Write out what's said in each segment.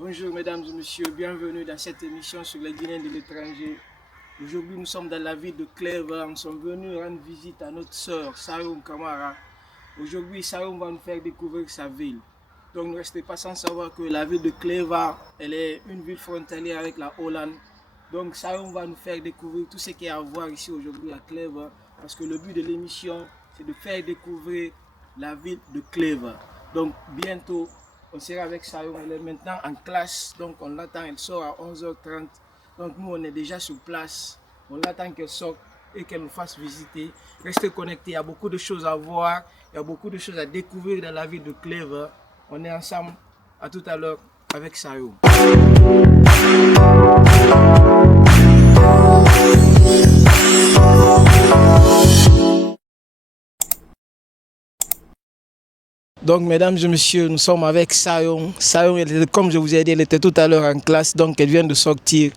Bonjour mesdames et messieurs, bienvenue dans cette émission sur les Guinéens de l'étranger. Aujourd'hui nous sommes dans la ville de Cleva, nous sommes venus rendre visite à notre sœur Sayoum Kamara. Aujourd'hui Sayoum va nous faire découvrir sa ville. Donc ne restez pas sans savoir que la ville de Cleva, elle est une ville frontalière avec la Hollande. Donc Sayoum va nous faire découvrir tout ce qu'il y a à voir ici aujourd'hui à Cleva. Parce que le but de l'émission, c'est de faire découvrir la ville de Cleva. Donc bientôt, on sera avec Sayoum, elle est maintenant en classe, donc on l'attend, elle sort à 11h30. Donc nous on est déjà sur place, on l'attend qu'elle sorte et qu'elle nous fasse visiter. Restez connectés, il y a beaucoup de choses à voir, il y a beaucoup de choses à découvrir dans la ville de Cleva. On est ensemble, à tout à l'heure avec Sayoum. Donc, mesdames et messieurs, nous sommes avec Sayoum. Sayoum, comme je vous ai dit, elle était tout à l'heure en classe, donc elle vient de sortir.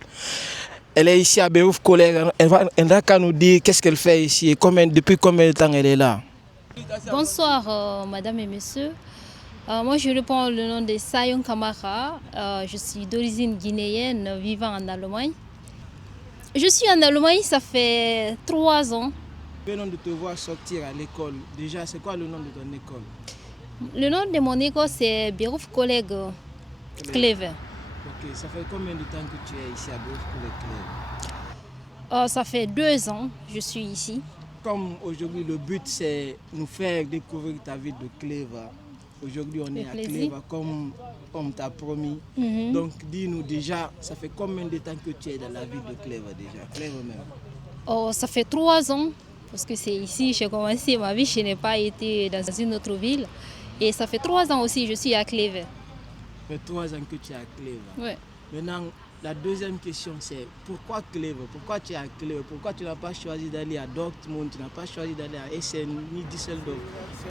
Elle est ici à Béouf Collège. Elle n'a qu'à nous dire qu'est-ce qu'elle fait ici et depuis combien de temps elle est là. Bonsoir, madame et messieurs. Moi, je réponds le nom de Sayoum Kamara. Je suis d'origine guinéenne, vivant en Allemagne. Je suis en Allemagne, ça fait 3 ans. Venons de te voir sortir à l'école. Déjà, c'est quoi le nom de ton école? Le nom de mon école, c'est Béouf Collège Cleva. Ok, ça fait combien de temps que tu es ici à Béouf Collège Cleva? Ça fait 2 ans que je suis ici. Comme aujourd'hui, le but, c'est nous faire découvrir ta ville de Cleva. Aujourd'hui, on est à Cleva, comme on t'a promis. Donc, dis-nous déjà, ça fait combien de temps que tu es dans la ville de Cleva déjà? Cleva même. Ça fait 3 ans, parce que c'est ici que j'ai commencé ma vie. Je n'ai pas été dans une autre ville. Et ça fait 3 ans aussi que je suis à Cleva. Ça fait 3 ans que tu es à Cleva. Ouais. Maintenant, la deuxième question, c'est pourquoi Cleva? Pourquoi tu es à Cleva? Pourquoi tu n'as pas choisi d'aller à Dortmund? Tu n'as pas choisi d'aller à Essen ni Düsseldorf?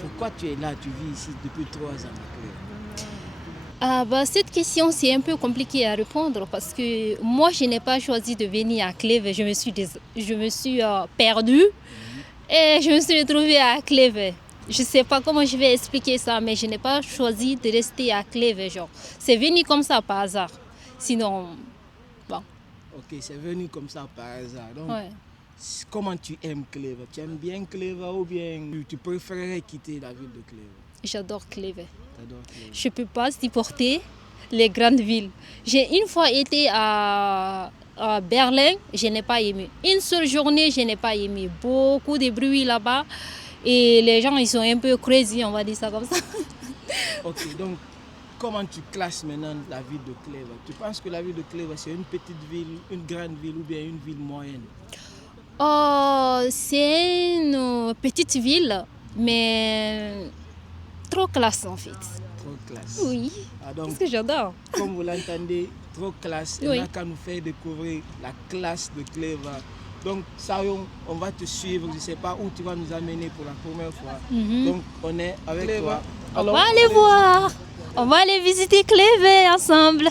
Pourquoi tu es là? Tu vis ici depuis 3 ans à Cleva? Cette question, c'est un peu compliqué à répondre parce que moi, je n'ai pas choisi de venir à Cleva. Je me suis perdue et je me suis retrouvée à Cleva. Je ne sais pas comment je vais expliquer ça, mais je n'ai pas choisi de rester à Cleva. C'est venu comme ça par hasard. Sinon, bon. Ok, c'est venu comme ça par hasard. Donc, Ouais. comment tu aimes Cleva? Tu aimes bien Cleva ou bien tu préférerais quitter la ville de Cleva? J'adore Cleva. T'adores Cleva. Je ne peux pas supporter les grandes villes. J'ai une fois été à Berlin, je n'ai pas aimé. Une seule journée, je n'ai pas aimé. Beaucoup de bruit là-bas. Et les gens, ils sont un peu crazy, on va dire ça comme ça. Ok, donc comment tu classes maintenant la ville de Cleva? Tu penses que la ville de Cleva, c'est une petite ville, une grande ville ou bien une ville moyenne? C'est une petite ville, mais trop classe en fait. Trop classe. Oui, Donc, parce que j'adore. comme vous l'entendez, trop classe. Oui. On n'a qu'à nous faire découvrir la classe de Cleva. Donc, Sayoum, on va te suivre. Je ne sais pas où tu vas nous amener pour la première fois. Donc, on est avec Cleva. On va aller voir. On va aller visiter Cleva ensemble.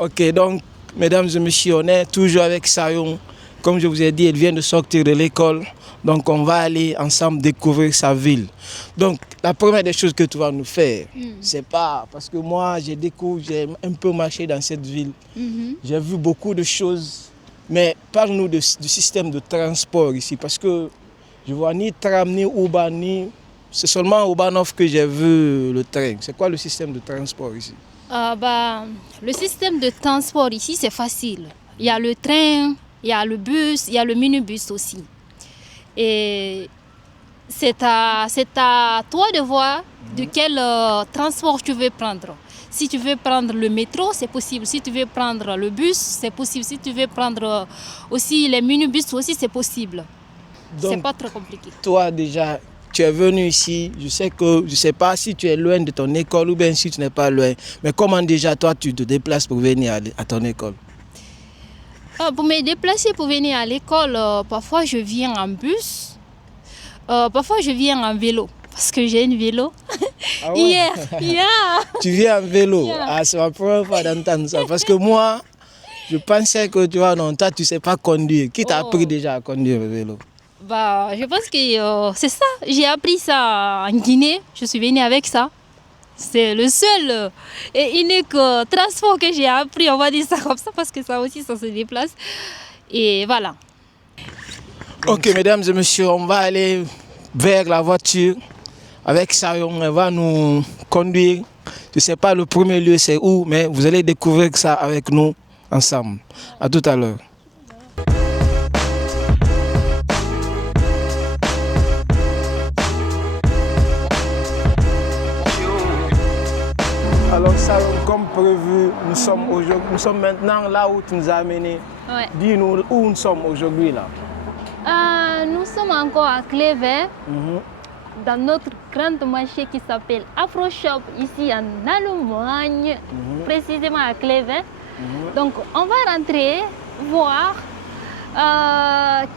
Ok, donc, mesdames et messieurs, on est toujours avec Sayoum. Comme je vous ai dit, elle vient de sortir de l'école. Donc, on va aller ensemble découvrir sa ville. Donc, la première des choses que tu vas nous faire, c'est pas... Parce que moi, j'ai un peu marché dans cette ville. J'ai vu beaucoup de choses. Mais parle-nous du système de transport ici. Parce que je vois ni tram, ni Uber, ni... C'est seulement au Ubanov que j'ai vu le train. C'est quoi le système de transport ici? Le système de transport ici, c'est facile. Il y a le train, il y a le bus, il y a le minibus aussi. Et c'est à toi de voir de quel transport tu veux prendre. Si tu veux prendre le métro, c'est possible. Si tu veux prendre le bus, c'est possible. Si tu veux prendre aussi les minibus aussi, c'est possible. C'est pas très compliqué. Toi déjà, tu es venu ici, je sais pas si tu es loin de ton école ou bien si tu n'es pas loin. Mais comment déjà toi tu te déplaces pour venir à ton école? Pour me déplacer pour venir à l'école, parfois je viens en bus, parfois je viens en vélo. Parce que j'ai une vélo. Ah ouais? Yeah. Tu viens en vélo? Yeah. Ah, c'est ma première fois d'entendre ça. Parce que moi, je pensais que tu vois, non, toi tu ne sais pas conduire. Qui t'a appris déjà à conduire le vélo? Je pense que c'est ça. J'ai appris ça en Guinée. Je suis venue avec ça. C'est le seul et unique transport que j'ai appris, on va dire ça comme ça, parce que ça aussi, ça se déplace. Et voilà. Ok, mesdames et messieurs, on va aller vers la voiture avec Sayon. Elle va nous conduire. Je ne sais pas le premier lieu c'est où, mais vous allez découvrir ça avec nous ensemble. À tout à l'heure. Alors Sayon, comme prévu, nous sommes maintenant là où tu nous as amenés. Ouais. Dis-nous où nous sommes aujourd'hui là. Nous sommes encore à Clévet, dans notre grand marché qui s'appelle Afroshop, ici en Allemagne, précisément à Clévet. Donc on va rentrer, voir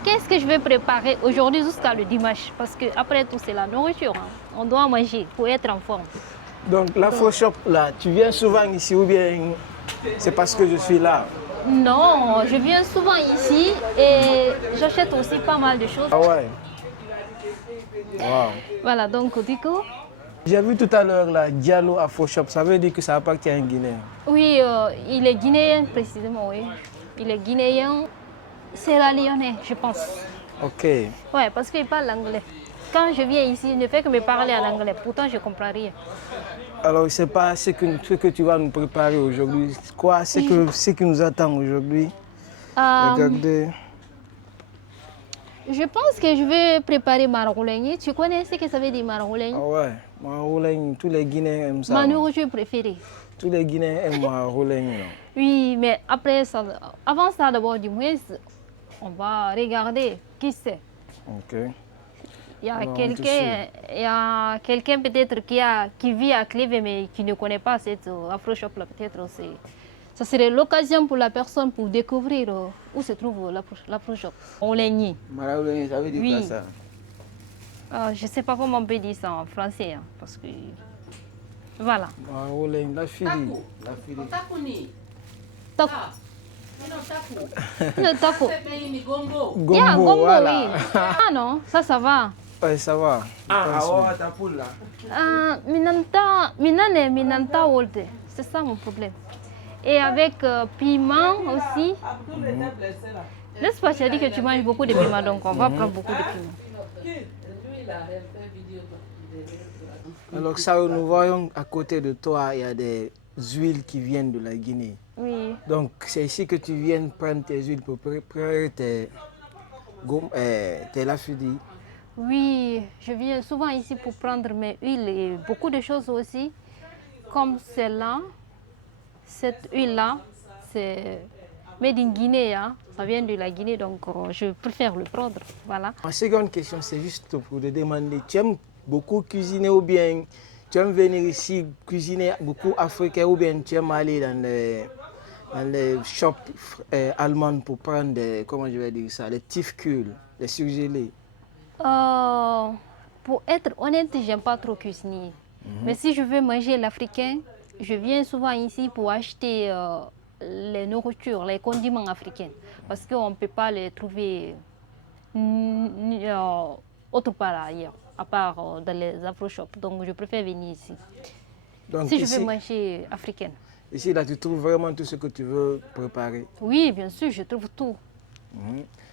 qu'est-ce que je vais préparer aujourd'hui jusqu'à le dimanche. Parce qu'après tout, c'est la nourriture. Hein. On doit manger pour être en forme. Donc l'Afroshop là, tu viens souvent ici ou bien c'est parce que je suis là? Non, je viens souvent ici et j'achète aussi pas mal de choses. Ah ouais. Wow. Voilà, donc du coup... J'ai vu tout à l'heure là, Diallo Afroshop, ça veut dire que ça appartient à un Guinéen? Oui, il est guinéen précisément, oui. Il est guinéen, sierra-léonais, je pense. Ok. Ouais, parce qu'il parle anglais. Quand je viens ici, il ne fait que me parler en anglais. Pourtant, je ne comprends rien. Alors, je ne sais pas ce que tu vas nous préparer aujourd'hui. Quoi, ce qui nous attend aujourd'hui? Regardez. Je pense que je vais préparer maroulagné. Tu connais ce que ça veut dire maroulagné? Ah ouais, maroulagné, tous les Guinéens aiment ça. Ma nourriture préférée. Tous les Guinéens aiment maroulagné. Oui, mais après ça, avant ça d'abord du moins, on va regarder qui c'est. Ok. Il y a quelqu'un peut-être qui vit à Clévé mais qui ne connaît pas cette Afroshop là, peut-être ça serait l'occasion pour la personne pour découvrir où se trouve l'Afroshop. On l'a nié. Maroulagné, ça veut dire quoi ça? Je ne sais pas comment on peut dire ça en français, hein, parce que voilà. Maroulagné, la fille. Taco. Non, taco. Gombo, Yeah, gombo, voilà. oui. Ah non, ça va. Ouais, ça va. Ah, ta poule là. Minanta wolte. C'est ça mon problème. Et avec piment aussi. N'est-ce pas, tu as dit que tu manges beaucoup de piment, donc on va prendre beaucoup de piment. Alors ça, nous voyons à côté de toi, il y a des huiles qui viennent de la Guinée. Oui. Donc c'est ici que tu viens prendre tes huiles pour préparer tes lafidi. Oui, je viens souvent ici pour prendre mes huiles et beaucoup de choses aussi, comme celle-là. Cette huile-là, c'est made in Guinée, hein. Ça vient de la Guinée, donc je préfère le prendre. Voilà. Ma seconde question, c'est juste pour te demander, tu aimes beaucoup cuisiner ou bien tu aimes venir ici cuisiner beaucoup africain ou bien tu aimes aller dans les shops allemands pour prendre des, comment je vais dire ça, les tiefkühl, les surgelés? Pour être honnête, j'aime pas trop cuisiner. Mais si je veux manger l'africain, je viens souvent ici pour acheter les nourritures, les condiments africains. Parce qu'on ne peut pas les trouver autre part ailleurs, à part dans les afro-shops. Donc je préfère venir ici. Donc, si ici, je veux manger africain. Ici, là, tu trouves vraiment tout ce que tu veux préparer? Oui, bien sûr, je trouve tout.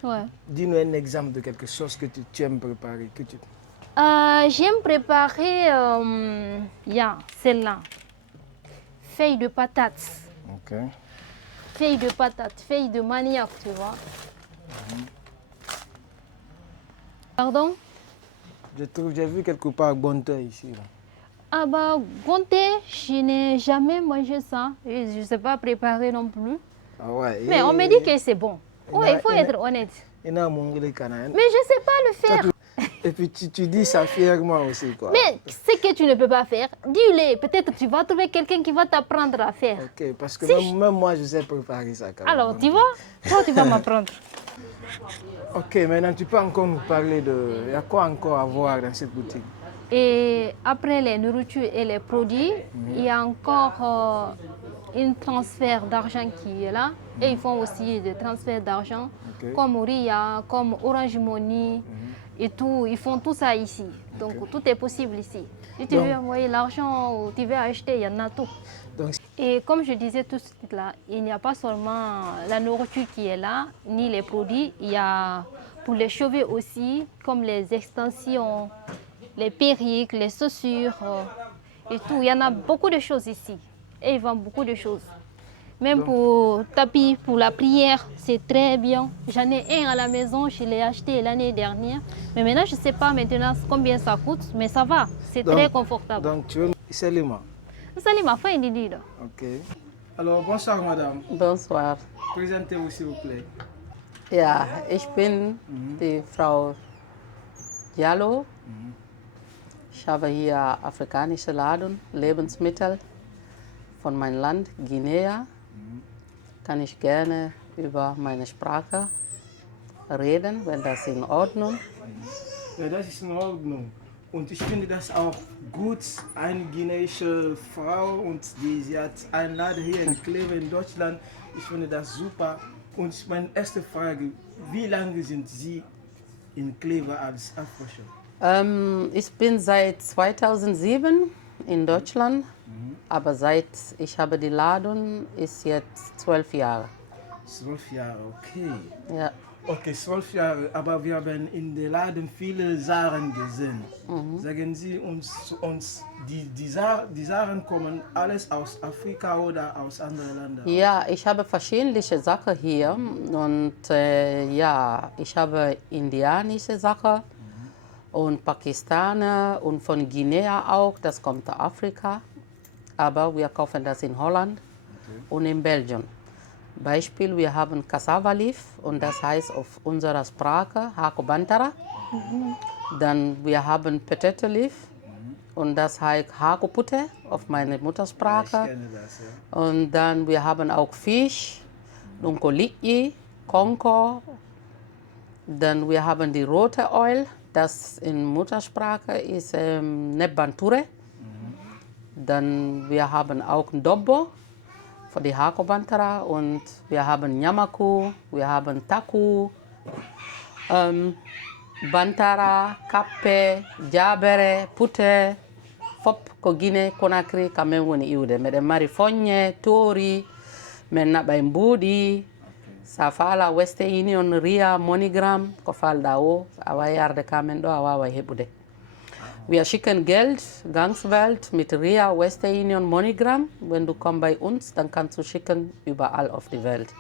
Ouais. Dis-nous un exemple de quelque chose que tu aimes préparer. J'aime préparer celle-là. Feuilles de patates. Ok. Feuilles de patates, feuilles de manioc, tu vois. Pardon? J'ai vu quelque part Gonté ici. Là. Ah bah, Gonté, je n'ai jamais mangé ça. Et je ne sais pas préparer non plus. Ah ouais. Mais on me dit que c'est bon. Ouais, il faut être honnête. Mais je ne sais pas le faire. Et puis tu dis ça fièrement aussi, quoi. Mais ce que tu ne peux pas faire, dis-le. Peut-être tu vas trouver quelqu'un qui va t'apprendre à faire. Ok, parce que même moi, je sais préparer ça. Quand alors, même. tu vois, toi, tu vas m'apprendre. Ok, maintenant, tu peux encore nous parler de... Il y a quoi encore à voir dans cette boutique? Et après les nourritures et les produits, il y a encore un transfert d'argent qui est là. Et ils font aussi des transferts d'argent, comme Ria, comme Orange Money et tout. Ils font tout ça ici. Donc tout est possible ici. Si tu veux envoyer l'argent ou tu veux acheter, il y en a tout. Donc, Et comme je disais tout de suite là, il n'y a pas seulement la nourriture qui est là, ni les produits, il y a pour les cheveux aussi, comme les extensions, les perruques, les chaussures et tout. Il y en a beaucoup de choses ici. Et ils vendent beaucoup de choses. Même pour tapis, pour la prière, c'est très bien. J'en ai un à la maison, je l'ai acheté l'année dernière. Mais maintenant, je ne sais pas maintenant combien ça coûte, mais ça va, c'est très confortable. Donc, tu veux Salima. Salima, fin de Ok. Alors, bonsoir madame. Bonsoir. Présentez-vous s'il vous plaît. Ja, ich bin die Frau Diallo. Ich habe hier afrikanische Laden, Lebensmittel von meinem Land, Guinea. Kann ich gerne über meine Sprache reden, wenn das in Ordnung. Ja, das ist in Ordnung. Und ich finde das auch gut, eine guineische Frau und sie hat einen Laden hier in Kleve in Deutschland. Ich finde das super. Und meine erste Frage, wie lange sind Sie in Kleve als Afro-Shop? Ich bin seit 2007 in Deutschland, aber seit ich habe die Laden ist jetzt 12 Jahre. 12 Jahre, okay. Ja. Okay, 12 Jahre, aber wir haben in der Laden viele Sachen gesehen. Sagen Sie uns die Sachen kommen alles aus Afrika oder aus anderen Ländern? Ja, ich habe verschiedene Sachen hier und ja, ich habe indianische Sachen und Pakistaner und von Guinea auch, das kommt aus Afrika, aber wir kaufen das in Holland und in Belgien. Beispiel, wir haben Cassava Leaf und das heißt auf unserer Sprache Hakobantara. Dann wir haben Potato Leaf und das heißt Hakopute auf meiner Muttersprache. Ja, ich kenne das, ja. Und dann wir haben auch Fisch, Dunkoliki, Konko. Dann wir haben die rote Oil, das in Muttersprache ist Nebanture. Dann wir haben auch Dobbo für die Hakobantara und wir haben Nyamaku, wir haben Taku, Bantara, Kappe, Jabere, Pute, Fop, Kogine, Konakri, kamen woni iwde. Meɗen mari Foñe, Tori, men naɓa Mbudi, sa faala Western Union, Ria, Monogram, ko falɗa o, a wawi arde kamen ɗo a wawa heɓude. Wir schicken Geld, Gangswelt mit Ria, Western Union, Monogram. Wenn du kommst bei uns, dann kannst du schicken überall auf die Welt.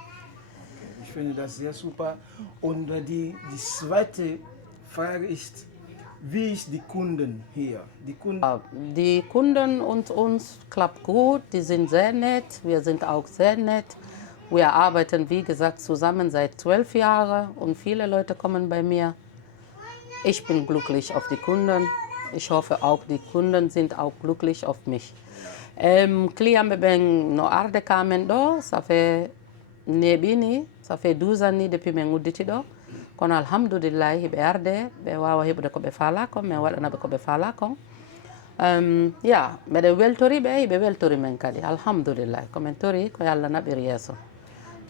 Ich finde das sehr super. Und die zweite Frage ist, wie ist die Kunden hier? Die Kunden und uns klappt gut, die sind sehr nett, wir sind auch sehr nett. Wir arbeiten, wie gesagt, zusammen seit 12 Jahren und viele Leute kommen bei mir. Ich bin glücklich auf die Kunden. Ich hoffe auch, die Kunden sind auch glücklich auf mich. Client ben no arde kamen do, ça fait nebini, ça fait 12 ans depuis men udditi do. Kono alhamdulillah hiɓe arde ɓe wawa heɓude koɓe faala kon min waɗanaɓe koɓe faala kon. Ya mbeɗe weltori ɓe hiɓe weltori men kadi alhamdulillah komin tori ko Allah naɓiri yeeso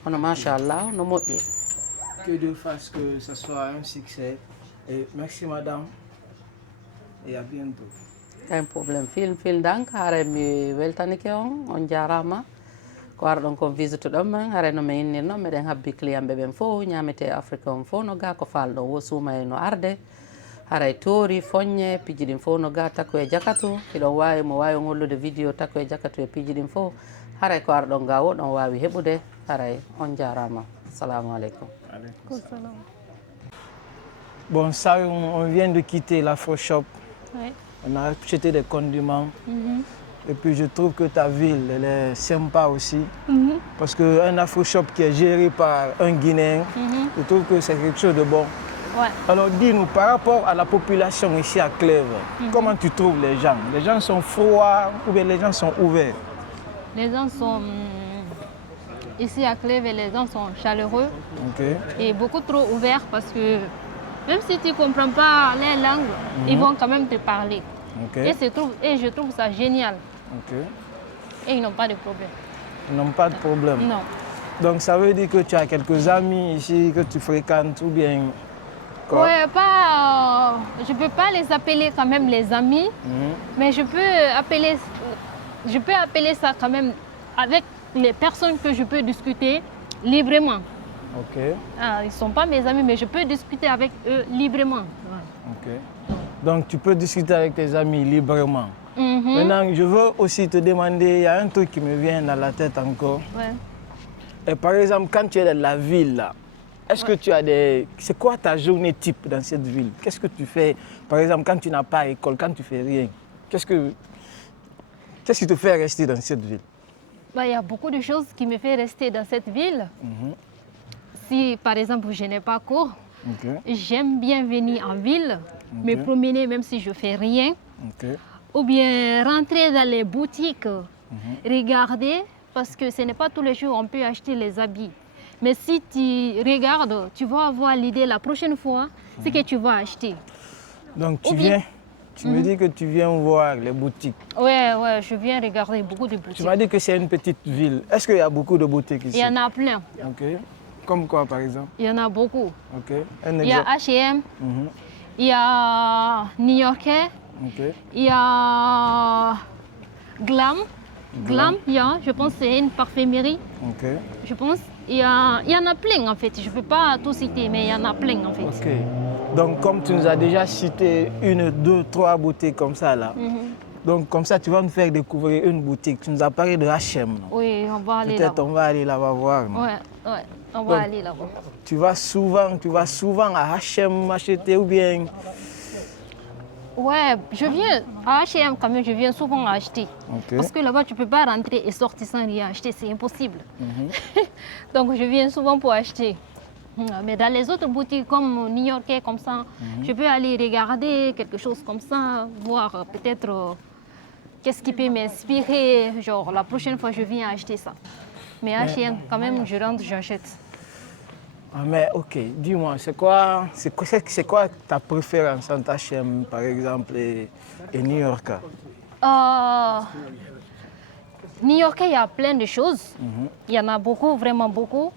kono machallah no moƴƴi. Que Dieu fasse que ça soit un succès. Et merci madame. Et à bientôt. Kein Problem. Vielen Dank. Hare mi weltanike on jarama. Ko arɗon kon visite ɗon men hare no min innirno meɗen habbi client ɓe ɓen fof ñamete Afrique on fof no ga ko falɗo wo suuma e no arde haray toori foññe piji ɗin fof no ga takku e jakatu hiɗon wawi mo wawi hollude vidéo takku e jakatu e piji ɗin fof haray ko arɗon ga wo ɗon wawi heɓude haray on jarama. Assalamu alaikum. Bon, ça, on vient de quitter l'Afro Shop. Ouais. On a acheté des condiments. Et puis je trouve que ta ville, elle est sympa aussi. Parce qu'un Afro Shop qui est géré par un Guinéen, je trouve que c'est quelque chose de bon. Ouais. Alors dis-nous, par rapport à la population ici à Kleve, comment tu trouves les gens? Les gens sont froids ou bien les gens sont ouverts? Les gens sont... ici à Kleve, les gens sont chaleureux et beaucoup trop ouverts parce que même si tu ne comprends pas les langues, ils vont quand même te parler. Et je trouve ça génial. Et ils n'ont pas de problème. Ils n'ont pas de problème? Non. Donc ça veut dire que tu as quelques amis ici que tu fréquentes ou bien Quoi? Ouais, pas, je peux pas les appeler quand même les amis, mais je peux appeler ça quand même avec les personnes que je peux discuter librement. Ok, Ah, ils sont pas mes amis, mais je peux discuter avec eux librement. ok. Donc, tu peux discuter avec tes amis librement. Mhm. Maintenant, je veux aussi te demander, il y a un truc qui me vient dans la tête encore. Ouais. Et par exemple, quand tu es dans la ville, là, est-ce que tu as des... C'est quoi ta journée type dans cette ville? Qu'est-ce que tu fais, par exemple, quand tu n'as pas école, quand tu fais rien? Qu'est-ce qui te fait rester dans cette ville? Bah, il y a beaucoup de choses qui me font rester dans cette ville. Si, par exemple, je n'ai pas cours, Ok, j'aime bien venir en ville, me Ok. promener même si je fais rien, ok, ou bien rentrer dans les boutiques, regarder, parce que ce n'est pas tous les jours on peut acheter les habits. Mais si tu regardes, tu vas avoir l'idée la prochaine fois, ce que tu vas acheter. Donc tu Ou bien- viens, tu me dis que tu viens voir les boutiques. Ouais, je viens regarder beaucoup de Tu boutiques. m'as dit que c'est une petite ville. Est-ce qu'il y a beaucoup de boutiques ici? Il y en a plein, Ok. Comme quoi, par exemple? il y en a beaucoup. Ok. Un Il y a exemple. H&M, Mhm. il y a New Yorkais, Ok. il y a Glam. Glam, je pense que c'est une parfumerie. Ok. Je pense il y en a plein en fait. Je ne peux pas tout citer, mais il y en a plein en fait. Ok. Donc comme tu nous as déjà cité une, deux, trois boutiques comme ça là. Donc comme ça, tu vas nous faire découvrir une boutique. Tu nous as parlé de H&M. non? Oui, on va aller Peut-être là-bas. on va aller là-bas voir. non? Ouais, on Donc- va aller là-bas. Tu vas souvent à H&M acheter ou bien... Ouais, je viens à H&M quand même, je viens souvent acheter. Ok. Parce que là-bas, tu ne peux pas rentrer et sortir sans rien acheter, c'est impossible. Donc je viens souvent pour acheter. Mais dans les autres boutiques comme New Yorkais, comme ça, je peux aller regarder quelque chose comme ça, voir peut-être qu'est-ce qui peut m'inspirer. Genre la prochaine fois, je viens acheter ça. Mais H&M, quand même, je rentre, j'achète. Ah, mais ok, dis-moi, c'est quoi ta préférence entre H&M par exemple et New York? New Yorkais, il y a plein de choses. Il y en a beaucoup, vraiment beaucoup.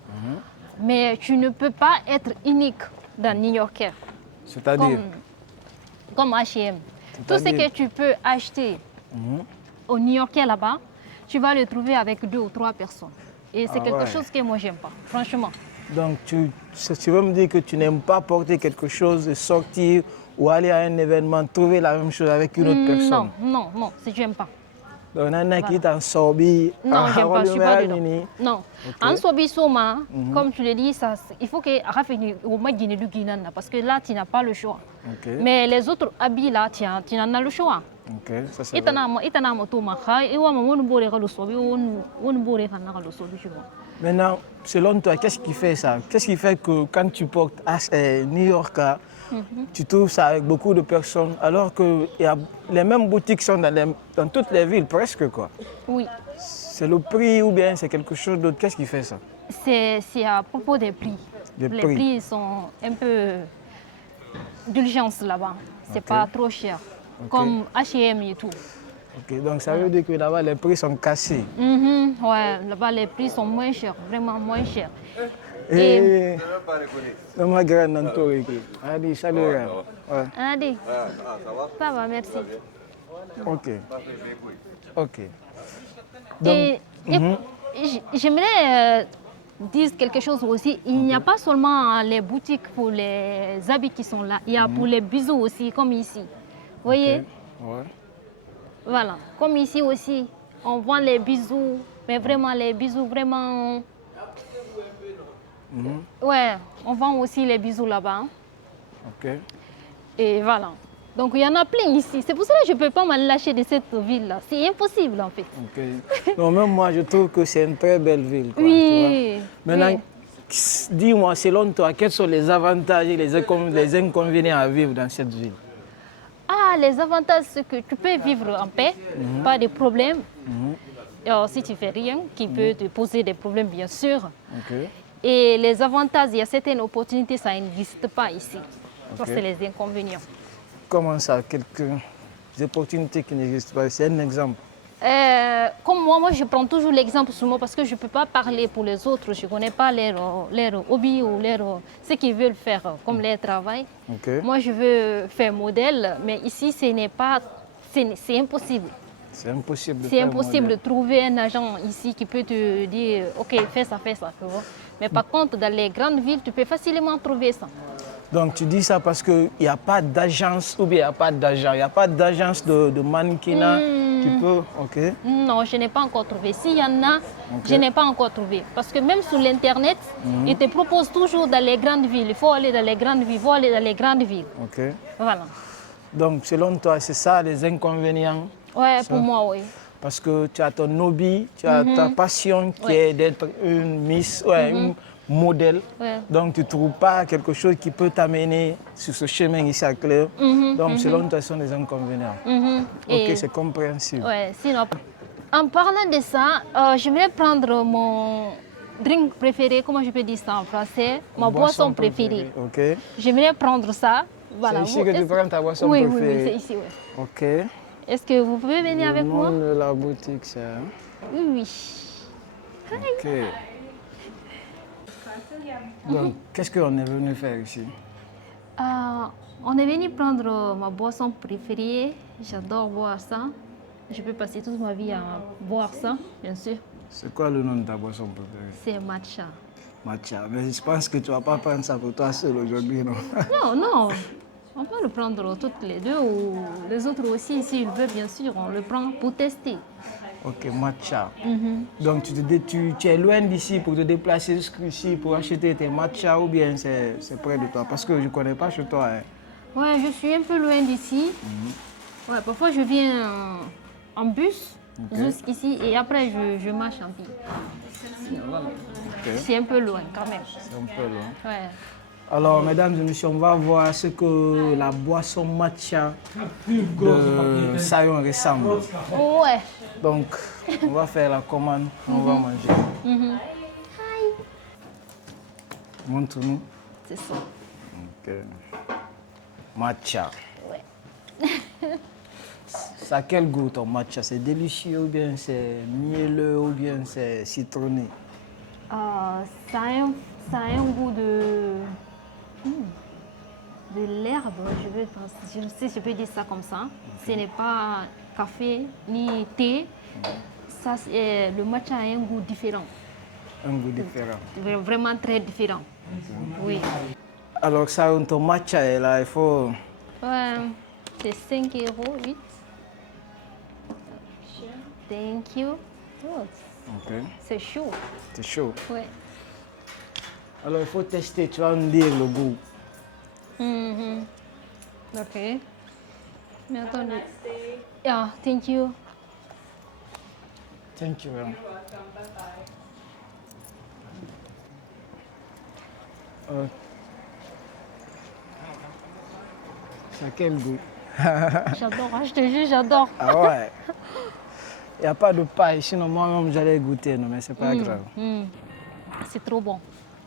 Mais tu ne peux pas être unique dans New Yorkais. C'est-à-dire? Comme H&M. Tout ce C'est-à-dire? que tu peux acheter au New Yorkais là-bas, tu vas le trouver avec 2 ou 3 personnes. Et c'est Ah quelque ouais. chose que moi, j'aime pas, franchement. Donc tu veux me dire que tu n'aimes pas porter quelque chose et sortir ou aller à un événement, trouver la même chose avec une autre personne? Non, c'est j'aime pas. Donc il y en a qui t'en sorbi. Non, j'aime pas, je suis pas dedans. Non. En Sobisoma, comme tu le dis, ça, il faut que au moins du Guinée, parce que là, tu n'as pas le choix. Ok, Mais les autres habits là, tu en as le choix. ok, ça c'est vrai. Maintenant, selon toi, qu'est-ce qui fait ça? Qu'est-ce qui fait que quand tu portes New York, tu trouves ça avec beaucoup de personnes, alors que les mêmes boutiques sont dans toutes les villes, presque quoi. Oui, C'est le prix ou bien c'est quelque chose d'autre? Qu'est-ce qui fait ça? c'est à propos des prix. Des Les prix. prix sont un peu d'urgence là-bas. C'est Ok. pas trop cher. Comme H&M et tout. Ok, donc ça veut dire que là-bas les prix sont cassés. Ouais, là-bas les prix sont moins chers, vraiment moins chers. Et ma grande Nantori, Adi, salut. Ouais. Allez, ça va, merci. Ok. Ok. Et j'aimerais dire quelque chose aussi. Il n'y a pas seulement les boutiques pour les habits qui sont là, il y a pour les bijoux aussi, comme ici. Vous voyez? Ouais. Voilà, comme ici aussi, on vend les bijoux, mais vraiment les bijoux, vraiment... Ouais, on vend aussi les bijoux là-bas. Ok. Et voilà. Donc il y en a plein ici. C'est pour ça que je ne peux pas me lâcher de cette ville-là. C'est impossible en fait. Ok. Non, même moi, je trouve que c'est une très belle ville. Quoi, Oui. tu vois. Maintenant, oui. dis-moi, selon toi, quels sont les avantages et les inconvénients à vivre dans cette ville? Ah, les avantages, c'est que tu peux vivre en paix, pas de problème. Alors, si tu fais rien, qui peut te poser des problèmes, bien sûr. Ok. Et les avantages, il y a certaines opportunités, ça n'existe pas ici. Ça, Ok. c'est les inconvénients. Comment ça? Quelques opportunités qui n'existent pas. C'est un exemple. Comme moi, je prends toujours l'exemple sur moi parce que je ne peux pas parler pour les autres. Je ne connais pas leur hobby ou ce qu'ils veulent faire comme leur travail. Ok. Moi, je veux faire modèle, mais ici, c'est impossible. C'est impossible. C'est impossible de trouver un agent ici qui peut te dire, OK, fais ça, tu vois. Mais par contre, dans les grandes villes, tu peux facilement trouver ça. Donc tu dis ça parce qu'il n'y a pas d'agence ou bien il n'y a pas d'agent. Il n'y a pas d'agence de mannequinat qui peut... Ok. Non, je n'ai pas encore trouvé. S'il y en a, je n'ai pas encore trouvé. Parce que même sur l'Internet, ils te proposent toujours dans les grandes villes. Il faut aller dans les grandes villes, il faut aller dans les grandes villes. Ok. Voilà. Donc selon toi, c'est ça les inconvénients? Ouais, pour moi, oui. Parce que tu as ton hobby, tu as ta passion qui est d'être une Miss, une modèle. Ouais. Donc tu ne trouves pas quelque chose qui peut t'amener sur ce chemin ici à Claire. Donc selon toi, ce sont des inconvénients. Ok, c'est compréhensible. Ouais, sinon, en parlant de ça, j'aimerais prendre mon drink préféré, comment je peux dire ça en français? Ma boisson préférée. Ok. J'aimerais prendre ça. Voilà. C'est ici que tu prends ta boisson préférée? Oui, c'est ici, oui. Ok. Est-ce que vous pouvez venir avec moi? Le nom de la boutique, c'est... Oui, oui. Ok. Donc, qu'est-ce qu'on est venu faire ici? On est venu prendre ma boisson préférée. J'adore boire ça. Je peux passer toute ma vie à boire ça, bien sûr. C'est quoi le nom de ta boisson préférée? C'est matcha. Matcha. Mais je pense que tu ne vas pas prendre ça pour toi seul aujourd'hui, non? Non, non. On peut le prendre toutes les deux ou les autres aussi, s'ils veulent, bien sûr. On le prend pour tester. Ok, matcha. Donc tu es loin d'ici pour te déplacer jusqu'ici pour acheter tes matcha ou bien c'est près de toi? Parce que je ne connais pas chez toi. Hein. Ouais, je suis un peu loin d'ici. Ouais, parfois je viens en bus jusqu'ici et après je marche en ville. Voilà. C'est un peu loin quand même. C'est un peu loin. Ouais. Alors, mesdames et messieurs, on va voir ce que la boisson matcha de Sayon ressemble. Ouais. Donc, on va faire la commande, on va manger. Montre-nous. C'est ça. Ok. Matcha. Ouais. Ça a quel goût ton matcha? C'est délicieux ou bien c'est mielleux ou bien c'est citronné? Ça a un goût de l'herbe, je sais, je peux dire ça comme ça. Ce n'est pas café ni thé. Ça, le matcha a un goût différent. Un goût différent. Vraiment très différent. Oui. Alors ça, ton matcha est là, il faut... Ouais, c'est 5 euros, 8. Thank you. Oh, Ok. c'est chaud. C'est chaud. Ouais. Alors il faut tester, tu vas me dire le goût. Ok. Mais attendez. Yeah, thank you. Thank you. Ça a quel goût? J'adore, hein, je te jure, j'adore. Ah ouais. Il n'y a pas de paille, sinon moi-même j'allais goûter, non, mais c'est pas grave. C'est trop bon.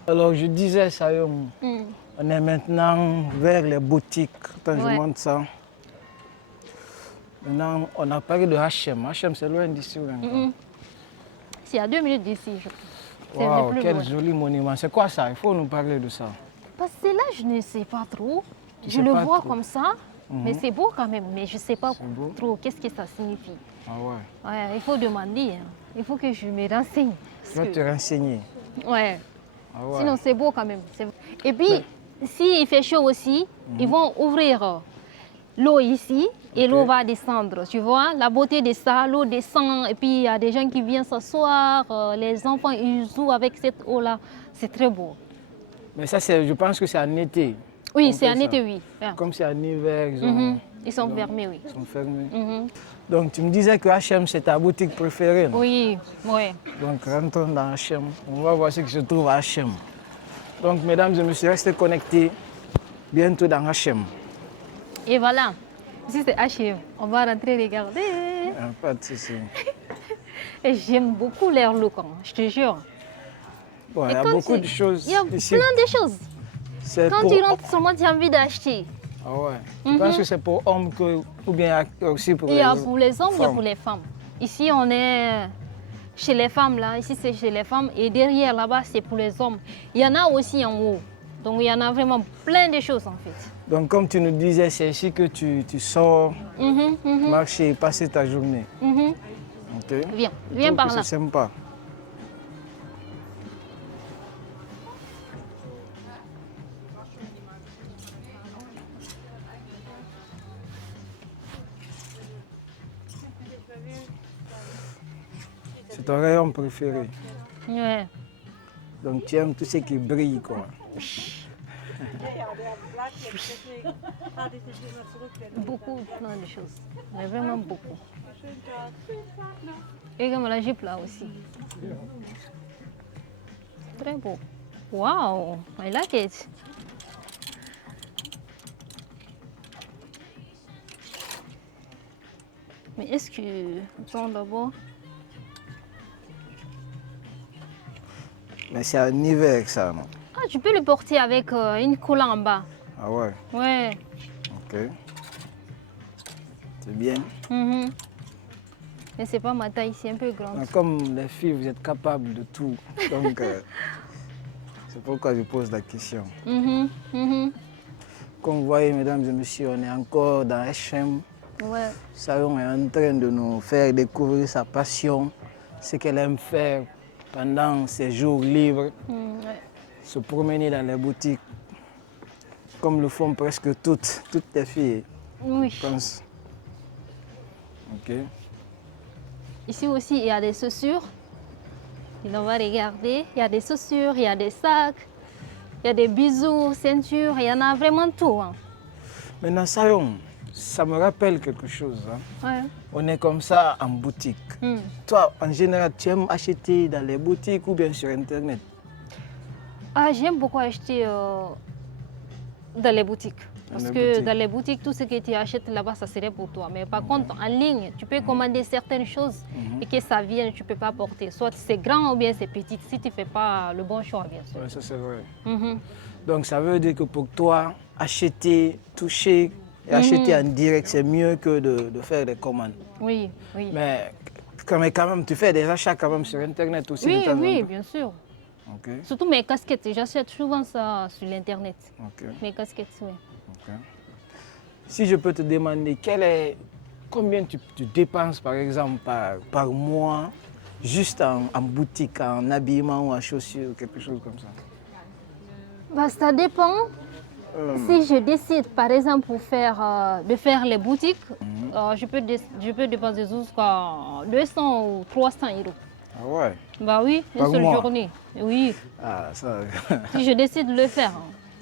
Alors je disais, Sayon, on est maintenant vers les boutiques. Attends, je montre ça. Maintenant, on a parlé de H&M. H&M, c'est loin d'ici. C'est à 2 minutes d'ici. C'est Wow, le plus quel loin. joli monument. C'est quoi ça? Il faut nous parler de ça. Parce que là, je ne sais pas trop. Tu Je sais le pas vois trop. comme ça, mais c'est beau quand même. Mais je ne sais pas beau. trop qu'est-ce que ça signifie. Ah ouais. Ouais, il faut demander. Hein. Il faut que je me renseigne. Tu vas te renseigner. Ouais. Ah ouais. Sinon, c'est beau quand même. Et puis, s'il fait chaud aussi, ils vont ouvrir l'eau ici et l'eau va descendre. Tu vois, la beauté de ça, l'eau descend et puis il y a des gens qui viennent s'asseoir. Les enfants, ils jouent avec cette eau-là. C'est très beau. Mais ça, je pense que c'est en été. Oui, On c'est fait en ça. été, oui. Yeah. Comme c'est en hiver, Ils sont fermés, oui. ils sont fermés. Donc, tu me disais que H&M, c'est ta boutique préférée, non? Oui, oui. Donc, rentrons dans H&M. On va voir ce qui se trouve à H&M. Donc, mesdames et messieurs, restez connectés. Bientôt dans H&M. Et voilà. Ici, c'est H&M. On va rentrer regarder. Pas de souci. Et j'aime beaucoup leur look, hein, je te jure. Bon, il y Et a quand beaucoup tu- de choses Il y a ici. plein de choses. C'est Quand pour- tu rentres seulement, tu as envie d'acheter. Ah ouais. Je pense que c'est pour hommes ou bien aussi pour Il y a pour les hommes, il y a femmes. pour les femmes. Ici, on est chez les femmes, là. Ici, c'est chez les femmes. Et derrière, là-bas, c'est pour les hommes. Il y en a aussi en haut. Donc, il y en a vraiment plein de choses, en fait. Donc, comme tu nous disais, c'est ici que tu sors marcher et passer ta journée. Ok. Viens, Je viens trouve par que là. c'est sympa. C'est ton rayon préféré. Ouais. Donc tu aimes tout ce qui brille, quoi. Beaucoup, plein de choses. Mais vraiment beaucoup. Et comme la jupe là aussi. Très beau. Wow, I like it. Mais est-ce que... Attends d'abord. Mais c'est en hiver que ça, non? Ah, tu peux le porter avec une colle en bas. Ah ouais, Ouais. ok. C'est bien. Mhm. Mais c'est pas ma taille, c'est un peu grand. Mais comme les filles, vous êtes capables de tout. Donc, c'est pourquoi je pose la question. Mhm, mhm. Comme vous voyez, mesdames et messieurs, on est encore dans HM. Ouais. Sayon est en train de nous faire découvrir sa passion, ce qu'elle aime faire pendant ses jours libres, Ouais. se promener dans les boutiques, comme le font presque toutes les filles, Oui. je pense. Ok. Ici aussi, il y a des chaussures. Et on va regarder. Il y a des chaussures, il y a des sacs, il y a des bijoux, ceintures, il y en a vraiment tout. Hein. Maintenant, Sayon, ça me rappelle quelque chose. Hein. Ouais. On est comme ça en boutique. Toi, en général, tu aimes acheter dans les boutiques ou bien sur Internet? Ah, j'aime beaucoup acheter dans les boutiques. Parce que dans les boutiques, tout ce que tu achètes là-bas, ça serait pour toi. Mais par contre, en ligne, tu peux commander certaines choses et que ça vienne, tu ne peux pas porter. Soit c'est grand ou bien c'est petit, si tu ne fais pas le bon choix, bien sûr. Oui, ça c'est vrai. Mhm. Donc ça veut dire que pour toi, acheter, toucher et acheter en direct, c'est mieux que de faire des commandes. Oui, oui. Mais quand même, tu fais des achats quand même sur Internet aussi de Oui, temps en oui, temps. bien sûr. Ok, Surtout mes casquettes, j'achète souvent ça sur l'Internet. ok, Mes casquettes, oui. ok. Si je peux te demander, combien tu dépenses par exemple par mois, juste en boutique, en habillement ou en chaussures, quelque chose comme ça? Bah, ça dépend. Si je décide, par exemple, de faire les boutiques, je peux dépenser jusqu'à 200 ou 300 euros. Ah ouais? Bah oui, une Par seule mois? journée. Oui, Ah, ça. si je décide de le faire.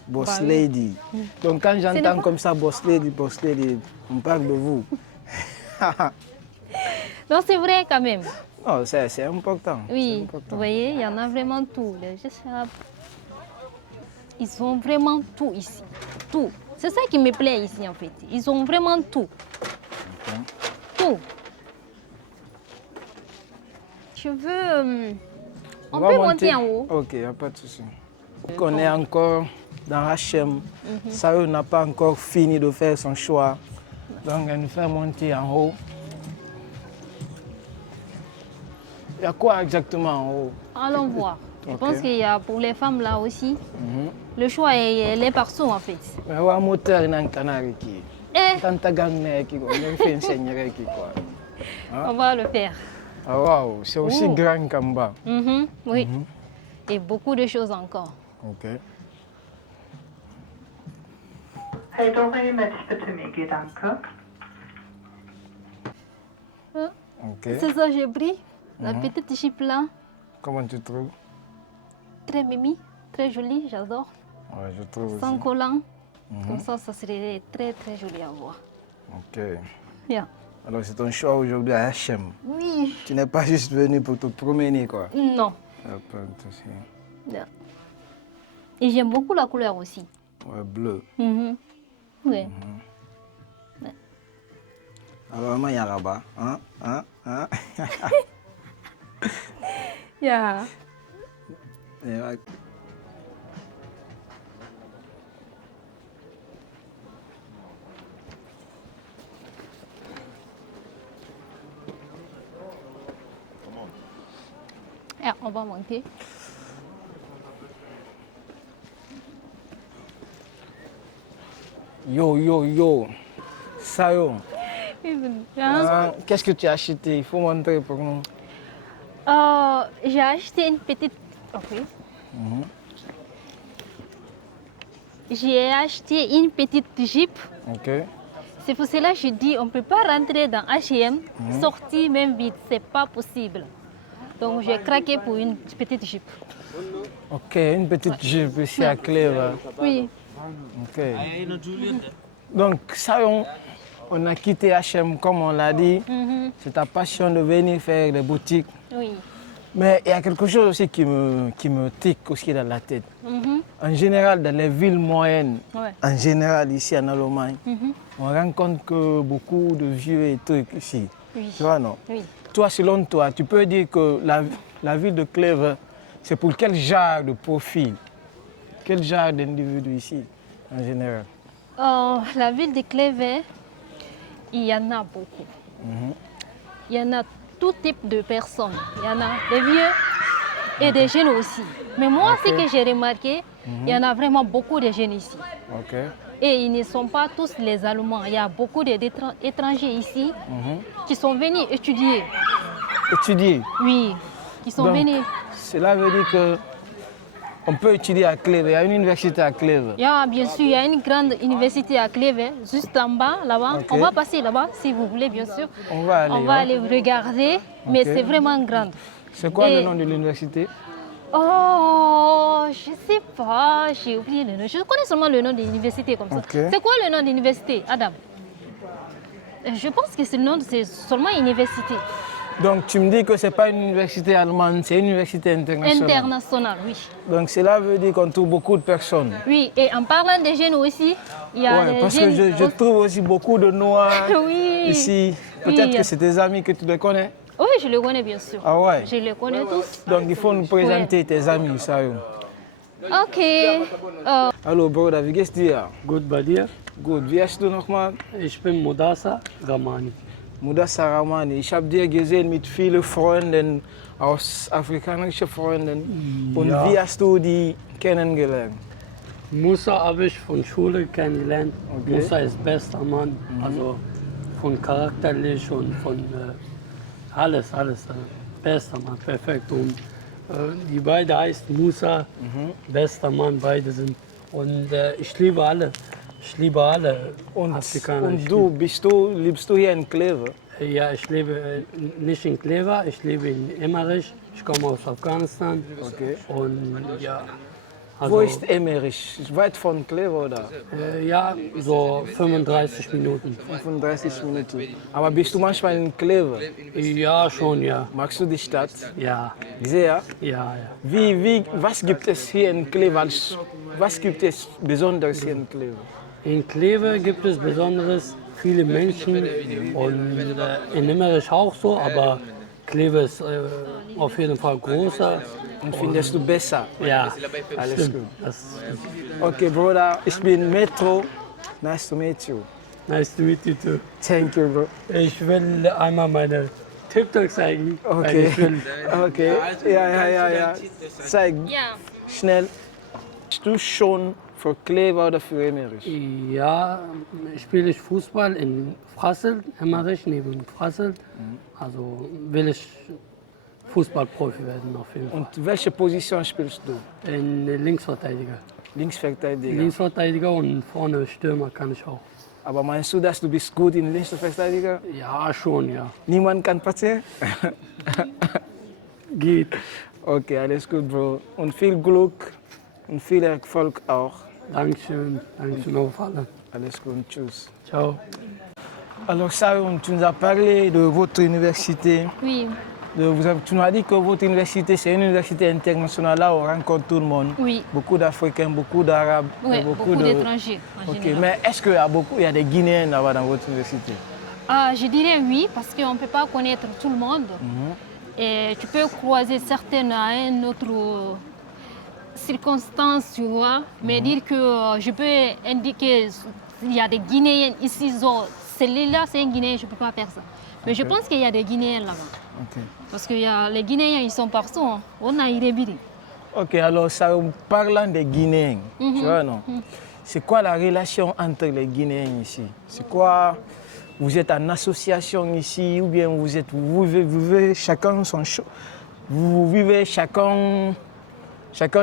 Boss Bah oui. Lady. Donc quand n'est j'entends pas- comme ça, Boss Lady, on parle de vous. Non, c'est vrai quand même. Non, c'est important. c'est Oui, vous important. voyez, il y en a vraiment tout. Les écharpes, ils ont vraiment tout ici. Tout. C'est ça qui me plaît ici en fait. Ils ont vraiment tout. Tout. Je veux... On va peut monter en haut. Ok, il n'y a pas de souci. On est encore dans HM. Sayo n'a pas encore fini de faire son choix. Donc elle nous fait monter en haut. Il y a quoi exactement en haut? Allons voir. Je Ok. pense qu'il y a pour les femmes là aussi. Le choix est partout en fait. Mais il y a un moteur dans le canard qui. Eh, Tanta gang qui on fait enseigner qui quoi. on va le faire. Ah waouh, c'est aussi Oh. grand qu'en bas. Oui. Et beaucoup de choses encore. Ok. Herr Doré, bitte mir Gedanke. Ok. C'est ça, j'ai pris. La petite jupe là, Comment tu trouves? très mimi, très jolie, j'adore. Ouais, je trouve Sans aussi. collant. Comme ça serait très très joli à voir. Ok. Bien. Alors c'est ton choix aujourd'hui à HM. Oui. Tu n'es pas juste venu pour te promener quoi. Non. Y a pas de souci. Bien. Et j'aime beaucoup la couleur aussi. Ouais, bleu. Oui. Alors maman Yaraba, hein? Yeah. Et ouais. On va monter. Yo. Sayo, Hein? qu'est-ce que tu as acheté? Il faut montrer pour nous. J'ai acheté une petite. Ok. J'ai acheté une petite Jeep. Ok. C'est pour cela que je dis on ne peut pas rentrer dans H&M, sortir même vite, c'est pas possible. Donc j'ai craqué pour une petite Jeep. Ok, une petite jupe ici à Clèves. Oui. Ok. Donc, ça, on a quitté H&M comme on l'a dit. C'est ta passion de venir faire des boutiques. Oui. Mais il y a quelque chose aussi qui me tique aussi dans la tête. En général, dans les villes moyennes, Ouais. en général ici en Allemagne, on rencontre que beaucoup de vieux et trucs ici. Oui. Tu vois, non? Oui. Toi, selon toi, tu peux dire que la ville de Clèves, c'est pour quel genre de profil? Quel genre d'individu ici, en général? La ville de Clèves, il y en a beaucoup. Il y en a tout type de personnes. Il y en a des vieux et des jeunes aussi. Mais moi, ce que j'ai remarqué, il y en a vraiment beaucoup de jeunes ici. Ok. Et ils ne sont pas tous les Allemands. Il y a beaucoup d'étrangers ici qui sont venus étudier. Étudier. Oui, qui sont Donc, venus. Cela veut dire que on peut étudier à Clèves. Il y a une université à Clèves. Bien sûr, il y a une grande université à Clèves, juste en bas, là-bas. Ok. On va passer là-bas, si vous voulez, bien sûr. On va aller. On va hein. aller regarder, mais Ok. c'est vraiment grand. C'est quoi Et- le nom de l'université? Oh, je sais pas, j'ai oublié le nom. Je connais seulement le nom de l'université comme ça. Ok. C'est quoi le nom de l'université, Adam? Je pense que c'est seulement université. Donc tu me dis que ce n'est pas une université allemande, c'est une université internationale. Internationale, oui. Donc cela veut dire qu'on trouve beaucoup de personnes. Oui, et en parlant des jeunes aussi, il y a Ouais, des parce que jeunes... je trouve aussi beaucoup de Noirs Oui. ici. Oui, Peut-être il y a- que c'est tes amis que tu les connais. Oui, je les connais bien sûr. Ah ouais. Je les connais tous. Donc il faut nous présenter tes amis, ça. Ok. Hallo Bruder, wie geht's dir? Gut bei dir? Gut, wie heißt du nochmal? Ich bin Modasa Ramani. Mudassar Ramani. Ich habe dir gesehen mit vielen Freunden, aus afrikanischen Freunden. Und Ja. wie hast du die kennengelernt? Musa habe ich von Schule kennengelernt. Okay. Musa ist bester Mann, also von charakterlich und von alles. Bester Mann, perfekt. Und die beiden heißen Musa, bester Mann, beide sind. Und ich liebe alle. Ich liebe alle Afrikaner. Und Ich lebst du hier in Clèves? Ja, ich lebe nicht in Cleva, ich lebe in Emmerich. Ich komme aus Afghanistan. Okay. Und ja, Wo also, ist Emmerich? Weit von Clèves oder? ja, so 35 Minuten. 35 Minuten. Aber bist du manchmal in Clèves? Ja, schon, ja. Magst du die Stadt? Ja, Sehr. ja. Was gibt es hier in Clèves? Was gibt es Besonderes hier in Clèves? In Kleve gibt es Besonderes, viele Menschen und in Emmerich auch so, aber Kleve ist auf jeden Fall größer. Und findest du besser? Ja, Alles stimmt. gut. Das, Okay, Bruder, ich bin Metro. Nice to meet you. nice to meet you too. Thank you, bro. Ich will einmal meine TikTok zeigen. weil Okay. Ich will, Okay. Ja. Zeig Ja. schnell. Bist du schon für Clèves oder für Emmerich? ja, spiele ich Fußball in Frassel, Emmerich, neben Frassel. Also will ich Fußballprofi werden auf jeden Fall. Und welche Position spielst du? In Linksverteidiger. Linksverteidiger. Linksverteidiger und vorne Stürmer kann ich auch. Aber meinst du, dass du bist gut in Linksverteidiger? Ja, schon, ja. Niemand kann passieren? Geht. Okay, alles gut, Bro. Und viel Glück und viel Erfolg auch. Dankeschön auf alle. Alles gut, tschüss. Ciao. Alors ça, tu nous as parlé de votre université. Oui, Tu nous as dit que votre université, c'est une université internationale. Là, on rencontre tout le monde. oui. Beaucoup d'Africains, beaucoup d'Arabes. Ouais, et beaucoup d'étrangers en Ok, général. mais est-ce qu'il y a il y a des Guinéens là-bas dans votre université? Je dirais oui, parce qu'on ne peut pas connaître tout le monde. Et tu peux croiser certaines à une autre circonstance, tu vois. Mais dire que je peux indiquer qu'il y a des Guinéens ici, celui-là c'est un Guinéen, je ne peux pas faire ça. Mais je pense qu'il y a des Guinéens là-bas. Ok. Parce que les Guinéens, ils sont partout. Hein. On a Irebiri. Ok, alors ça, parlant des Guinéens, tu vois, non? C'est quoi la relation entre les Guinéens ici? C'est quoi? Vous êtes en association ici ou bien vous vivez chacun son vous vivez chacun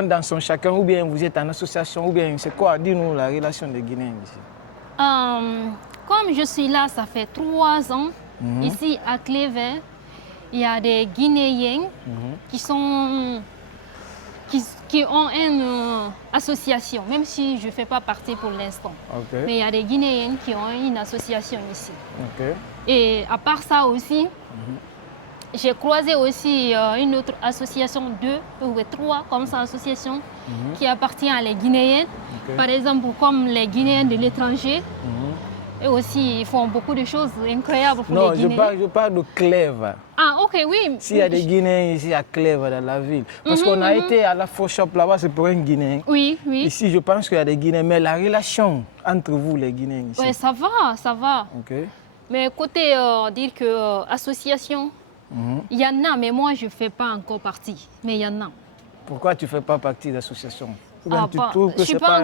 dans son chacun ou bien vous êtes en association ou bien c'est quoi? Dis-nous la relation des Guinéens ici. Comme je suis là, ça fait 3 ans, ici à Clévet, il y a des Guinéens qui ont une association, même si je ne fais pas partie pour l'instant. Okay. Mais il y a des Guinéens qui ont une association ici. Okay. Et à part ça aussi, j'ai croisé aussi une autre association, 2 ou 3 comme ça, associations qui appartiennent à les Guinéens. Okay. Par exemple, comme les Guinéens de l'étranger. Et aussi, ils font beaucoup de choses incroyables pour les Guinéens. Non, je parle de Clèves. Ah, ok, oui. S'il y a des Guinéens ici à Clèves, dans la ville. Parce qu'on a été à la Shop là-bas, c'est pour un Guinéen. Oui, oui. Ici, je pense qu'il y a des Guinéens. Mais la relation entre vous, les Guinéens ici. Oui, ça va, ça va. Ok. Mais côté dire que association, il y en a, mais moi, je ne fais pas encore partie. Mais il y en a. Pourquoi tu ne fais pas partie de l'association? Je ne suis pas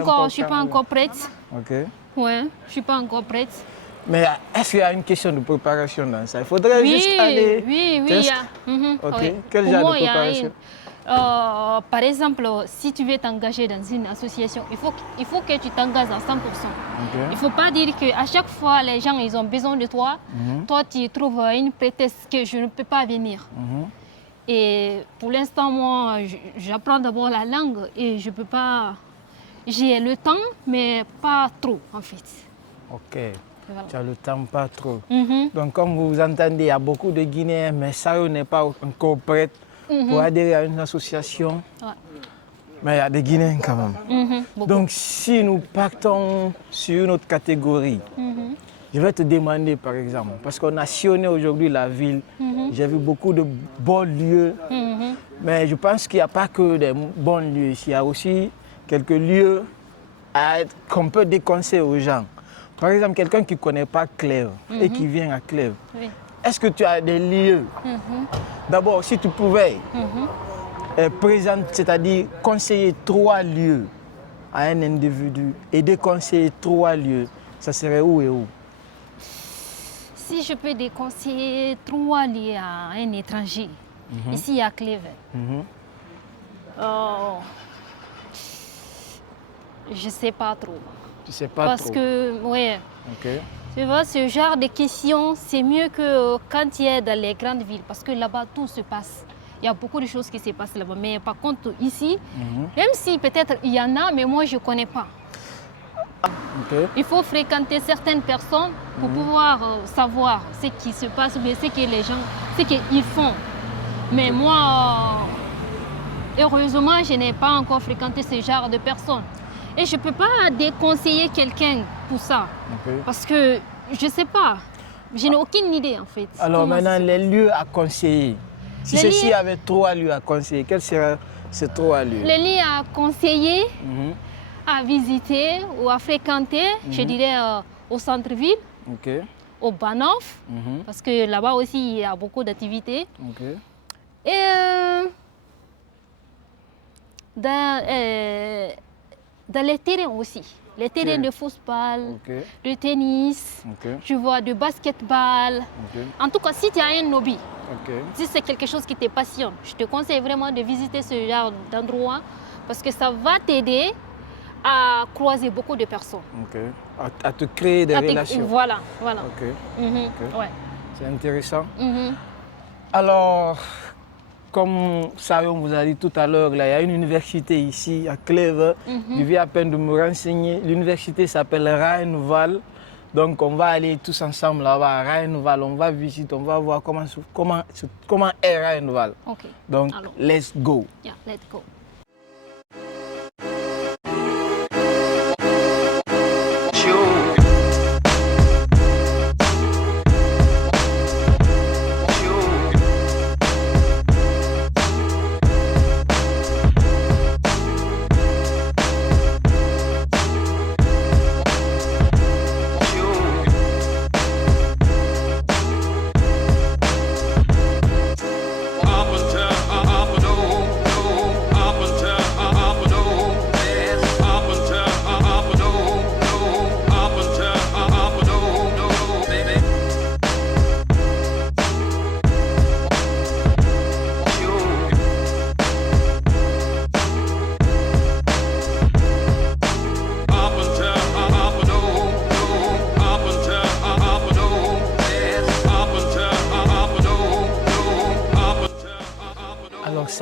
encore prête. Ok. Ouais, je ne suis pas encore prête. Mais est-ce qu'il y a une question de préparation dans ça? Il faudrait juste aller... Oui, il y a. Ok. Oui. Quel genre de préparation? Par exemple, si tu veux t'engager dans une association, il faut que tu t'engages à 100%. Okay. Il ne faut pas dire qu'à chaque fois, les gens ils ont besoin de toi. Toi, tu trouves une prétexte que je ne peux pas venir. Et pour l'instant, moi, j'apprends d'abord la langue et je ne peux pas... J'ai le temps, mais pas trop, en fait. Ok. Voilà. Tu as le temps, pas trop. Donc, comme vous entendez, il y a beaucoup de Guinéens, mais ça n'est pas encore prête pour adhérer à une association. Ouais. Mais il y a des Guinéens quand même. Donc, si nous partons sur une autre catégorie, je vais te demander, par exemple, parce qu'on a sillonné aujourd'hui la ville, j'ai vu beaucoup de bons lieux, mais je pense qu'il n'y a pas que des bons lieux ici, il y a aussi quelques lieux qu'on peut déconseiller aux gens. Par exemple, quelqu'un qui ne connaît pas Clèves et qui vient à Clèves, est-ce que tu as des lieux? D'abord, si tu pouvais présenter, c'est-à-dire conseiller 3 lieux à un individu et déconseiller 3 lieux, ça serait où et où? Si je peux déconseiller 3 lieux à un étranger, ici à Clèves, je ne sais pas trop. Tu sais pas Parce trop. que, ouais, Okay. tu vois, ce genre de questions, c'est mieux que quand tu es dans les grandes villes. Parce que là-bas, tout se passe. Il y a beaucoup de choses qui se passent là-bas. Mais par contre, ici, même si peut-être il y en a, mais moi, je ne connais pas. Okay. Il faut fréquenter certaines personnes pour pouvoir savoir ce qui se passe, mais ce que les gens, ce qu'ils font. Mais moi, heureusement, je n'ai pas encore fréquenté ce genre de personnes. Et je ne peux pas déconseiller quelqu'un pour ça. Okay. Parce que je ne sais pas. Je n'ai aucune idée en fait. Alors maintenant, les lieux à conseiller. Si ceci avait 3 lieux à conseiller, quels seraient ces 3 lieux? Les lieux à conseiller, à visiter ou à fréquenter, je dirais au centre-ville, au Banoff, parce que là-bas aussi il y a beaucoup d'activités. Et dans les terrains aussi. Les terrains de football, de tennis, je vois de basketball. En tout cas, si tu as un hobby, si c'est quelque chose qui te passionne, je te conseille vraiment de visiter ce genre d'endroit parce que ça va t'aider à croiser beaucoup de personnes. À te créer des relations. Voilà. Ouais. C'est intéressant. Alors, comme Sayon vous a dit tout à l'heure, il y a une université ici à Clèves. Je viens à peine de me renseigner. L'université s'appelle Raenval. Donc on va aller tous ensemble là-bas à Raenval. On va visiter, on va voir comment est Raenval. Donc, alors, let's go. Yeah, let's go.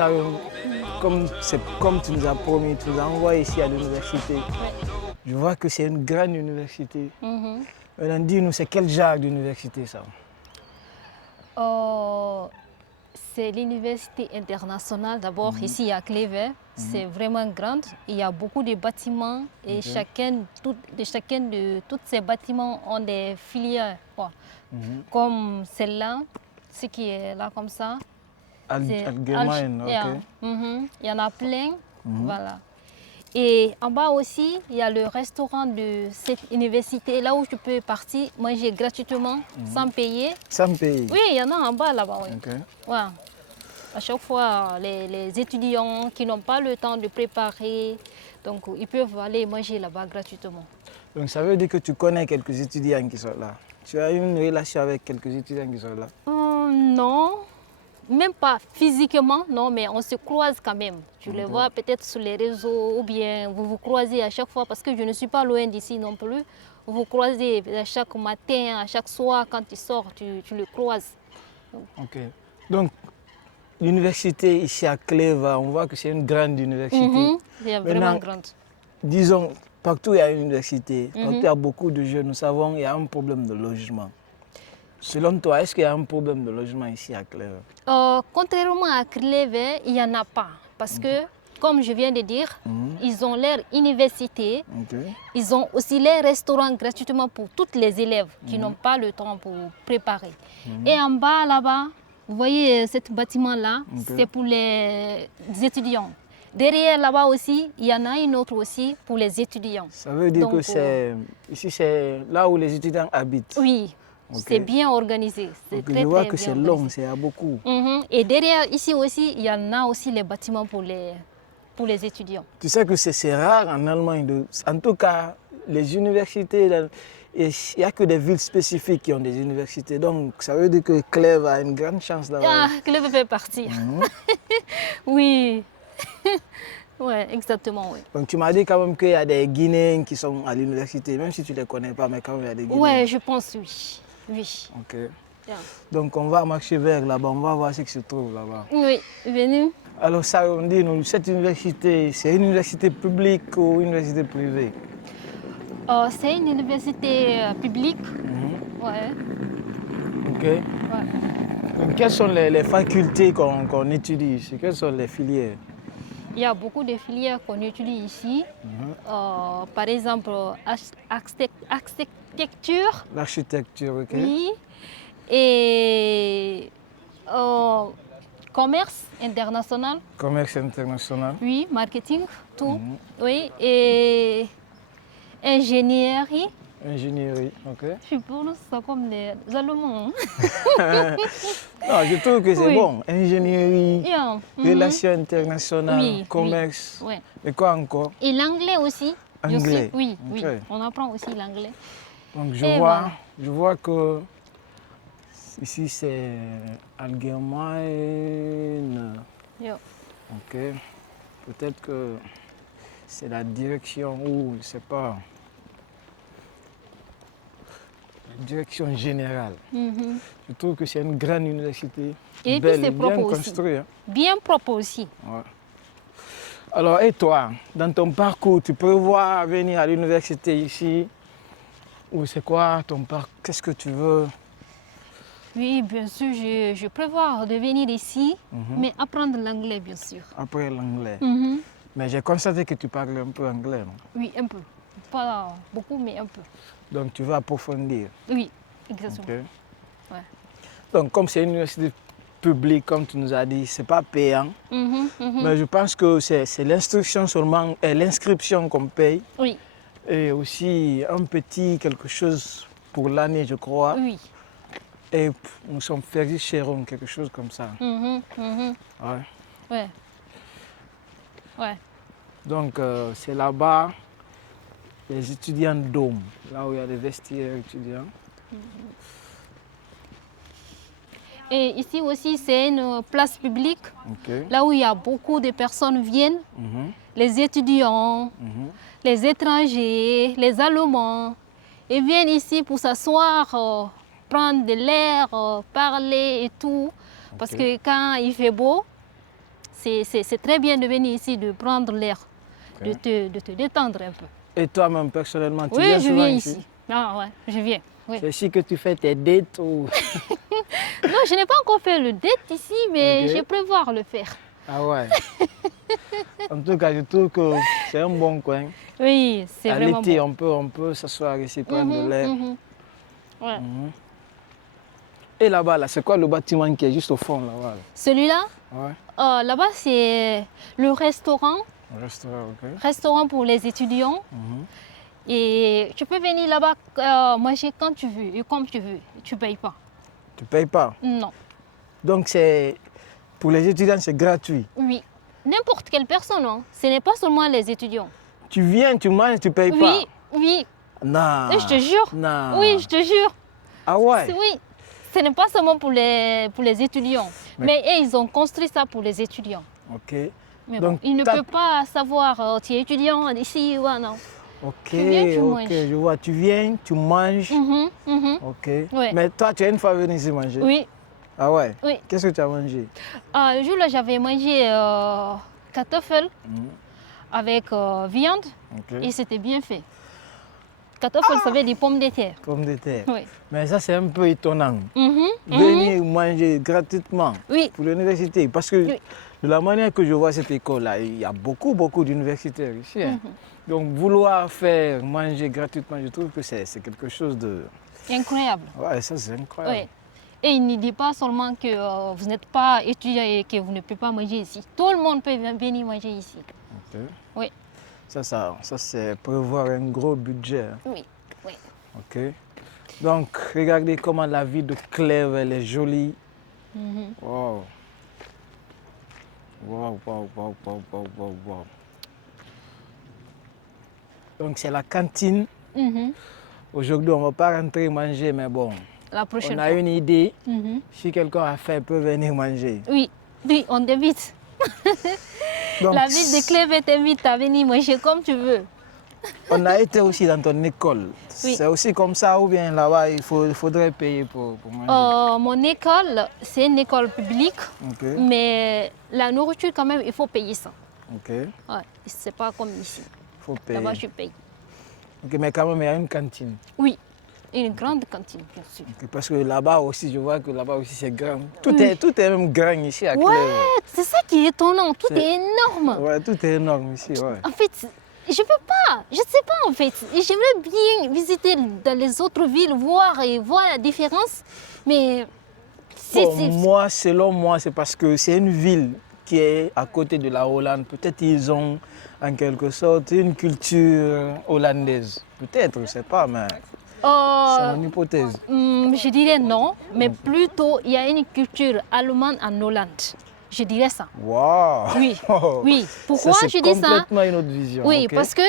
Sayoum, comme tu nous as promis, tu nous as envoyé ici à l'université. Je vois que c'est une grande université. Maintenant, dis-nous, c'est quel genre d'université ça? C'est l'université internationale d'abord ici à Clévet. C'est vraiment grande. Il y a beaucoup de bâtiments et chacun de tous ces bâtiments ont des filières. Quoi. Comme celle-là, ce qui est là comme ça. c'est Allgemein, Yeah. ok. Il y en a plein. Voilà. Et en bas aussi, il y a le restaurant de cette université, là où tu peux partir manger gratuitement, sans payer. Sans payer. Oui, il y en a en bas là-bas. Oui. Ok. Ouais. À chaque fois, les étudiants qui n'ont pas le temps de préparer, donc ils peuvent aller manger là-bas gratuitement. Donc ça veut dire que tu connais quelques étudiants qui sont là. Tu as une relation avec quelques étudiants qui sont là. Non, même pas physiquement, non, mais on se croise quand même. Tu les vois peut-être sur les réseaux ou bien vous vous croisez à chaque fois parce que je ne suis pas loin d'ici non plus. Vous vous croisez à chaque matin, à chaque soir quand tu sors, tu le croises. Ok. Donc l'université ici à Cléva, on voit que c'est une grande université. C'est vraiment Maintenant, grande. Disons, partout où il y a une université, partout où il y a beaucoup de jeunes, nous savons qu'il y a un problème de logement. Selon toi, est-ce qu'il y a un problème de logement ici à Cléva? Contrairement à Clévet, il n'y en a pas. Parce que, comme je viens de dire, ils ont leur université. Ok. Ils ont aussi les restaurants gratuitement pour tous les élèves qui n'ont pas le temps pour préparer. Et en bas, là-bas, vous voyez ce bâtiment-là, c'est pour les étudiants. Derrière, là-bas aussi, il y en a une autre aussi pour les étudiants. Ça veut dire Donc, que ici, c'est là où les étudiants habitent. Oui, Ok. c'est bien organisé. C'est Donc, très, je vois très que bien c'est organisé. long, c'est à beaucoup. Et derrière, ici aussi, il y en a aussi les bâtiments pour les étudiants. Tu sais que c'est rare en Allemagne. En tout cas, les universités, il n'y a que des villes spécifiques qui ont des universités. Donc, ça veut dire que Clèves a une grande chance d'avoir. Ah, Clèves fait partir. Oui. Oui, exactement, oui. Donc, tu m'as dit quand même qu'il y a des Guinéens qui sont à l'université, même si tu ne les connais pas, mais quand même, il y a des Guinéens. Oui, je pense, oui. Oui. Ok. Yeah. Donc, on va marcher vers là-bas, on va voir ce qui se trouve là-bas. Oui, venez. Alors, ça, on dit, nous, cette université, c'est une université publique ou une université privée? C'est une université publique. Ouais. Ok. Ouais. Donc, quelles sont les facultés qu'on étudie ici? Quelles sont les filières? Il y a beaucoup de filières qu'on utilise ici. Par exemple, architecture. L'architecture, ok. Oui. Et commerce international. Commerce international. Oui, marketing, tout. Oui. Et ingénierie. Ingénierie, ok. Je prononce ça comme les Allemands. Non, je trouve que c'est Oui. bon. Ingénierie, Yeah. relations internationales, Oui, commerce. oui. Ouais. Et quoi encore? Et l'anglais aussi. je Anglais. sais. Oui, Ok. oui. On apprend aussi l'anglais. Donc Et voilà. je vois que ici c'est allgemein. Yeah. Ok. Peut-être que c'est la direction ou je ne sais pas. La direction générale. Je trouve que c'est une grande université. Et puis belle c'est et bien propre aussi. construite. Hein. Bien propre aussi. Ouais. Alors, et toi, dans ton parcours, tu prévois venir à l'université ici? Ou c'est quoi ton parcours? Qu'est-ce que tu veux? Oui, bien sûr, je prévois de venir ici, mais apprendre l'anglais, bien sûr. Après l'anglais. Mais j'ai constaté que tu parles un peu anglais. Non? Oui, un peu. Pas beaucoup, mais un peu. Donc, tu vas approfondir. Oui, exactement. Ok. Ouais. Donc, comme c'est une université publique, comme tu nous as dit, ce n'est pas payant. Mais je pense que c'est l'instruction seulement, et l'inscription qu'on paye. Oui, Et aussi un petit quelque chose pour l'année, je crois. oui. Et nous sommes ferrés Chéron, quelque chose comme ça. Ouais. Ouais. Ouais. Donc, c'est là-bas, les étudiants dôme, là où il y a des vestiaires étudiants. Et ici aussi, c'est une place publique, Ok. là où il y a beaucoup de personnes viennent, les étudiants, les étrangers, les Allemands, ils viennent ici pour s'asseoir, prendre de l'air, parler et tout. Parce que quand il fait beau, c'est très bien de venir ici, de prendre l'air, de te détendre un peu. Et toi-même, personnellement, tu Oui, viens je souvent viens ici? ici. Ah ouais, je viens. Oui. C'est ici que tu fais tes dates ou... Non, je n'ai pas encore fait le date ici, mais Ok. je prévois le faire. Ah ouais. En tout cas, je trouve que c'est un bon coin. Oui, c'est À vraiment l'été, bon. on peut s'asseoir ici, prendre de l'air. Ouais. Et là-bas, là, c'est quoi le bâtiment qui est juste au fond là-bas? Là? Celui-là, Ouais. là-bas, c'est le restaurant. Restaurant, ok. Restaurant pour les étudiants. Et tu peux venir là-bas manger quand tu veux et comme tu veux. Tu ne payes pas. Tu payes pas. Non. Donc, c'est pour les étudiants, c'est gratuit. Oui. N'importe quelle personne. Hein. Ce n'est pas seulement les étudiants. Tu viens, tu manges, tu payes pas. Oui, oui. Non. Et je te jure. Non. Oui, je te jure. Ah ouais. Oui. Ce n'est pas seulement pour les étudiants. Mais ils ont construit ça pour les étudiants. Ok. Mais Donc, bon, ils ne t'as- peuvent pas savoir tu es étudiant ici ou non. Ok, Tu viens, tu ok, manges. je vois. Tu viens, tu manges. Ok. Ouais. Mais toi, tu es une fois venu ici manger? Oui. Ah ouais? Oui. Qu'est-ce que tu as mangé? Le jour-là, j'avais mangé kartoffel avec viande Ok. et c'était bien fait. Kartoffel, ça veut dire pommes de terre. Pommes de terre. Oui. Mais ça, c'est un peu étonnant. Mhm, Venir manger gratuitement Oui. pour l'université. Parce que Oui. de la manière que je vois cette école-là, il y a beaucoup d'universitaires ici. Hein. Donc, vouloir faire manger gratuitement, je trouve que c'est quelque chose de... Incroyable. Ouais, ça, c'est incroyable. Oui. Et il ne dit pas seulement que vous n'êtes pas étudiant et que vous ne pouvez pas manger ici. Tout le monde peut venir manger ici. Ok. Oui. Ça c'est prévoir un gros budget. Hein. Oui. Oui. Ok. Donc, regardez comment la vie de Clèves, elle est jolie. Wow. Wow, wow, wow, wow, wow, wow, wow. Donc, c'est la cantine. Mhm. Aujourd'hui, on ne va pas rentrer manger, mais bon, La prochaine on a fois. une idée. Mhm. Si quelqu'un a faim, il peut venir manger. Oui. Oui, on t'invite. Donc, La ville de Clèves t'invite à venir manger comme tu veux. on a été aussi dans ton école. Oui. C'est aussi comme ça ou bien là-bas, il faudrait payer pour manger. Mon école, c'est une école publique, Ok, mais la nourriture, quand même, il faut payer ça. ok, Ouais, c'est pas comme ici. faut payer. Là-bas, tu payes. Ok, mais quand même, il y a une cantine. Oui, une grande cantine, bien sûr. Ok, parce que là-bas aussi, je vois que là-bas aussi c'est grand. Tout est même grand ici à Clèves. Ouais, c'est ça qui est étonnant. Tout C'est- est énorme. Ouais, tout est énorme ici, ouais. En fait, je peux pas. Je sais pas, en fait. Et j'aimerais bien visiter dans les autres villes, voir la différence. Mais Bon, selon moi, c'est parce que c'est une ville qui est à côté de la Hollande. Peut-être ils ont en quelque sorte une culture hollandaise. Peut-être, je ne sais pas, mais c'est mon hypothèse. Je dirais non, mais plutôt il y a une culture allemande en Hollande. Je dirais ça. Waouh! Oui, oui. Pourquoi Ça, je dis c'est ça? complètement une autre vision. Oui, ok? parce que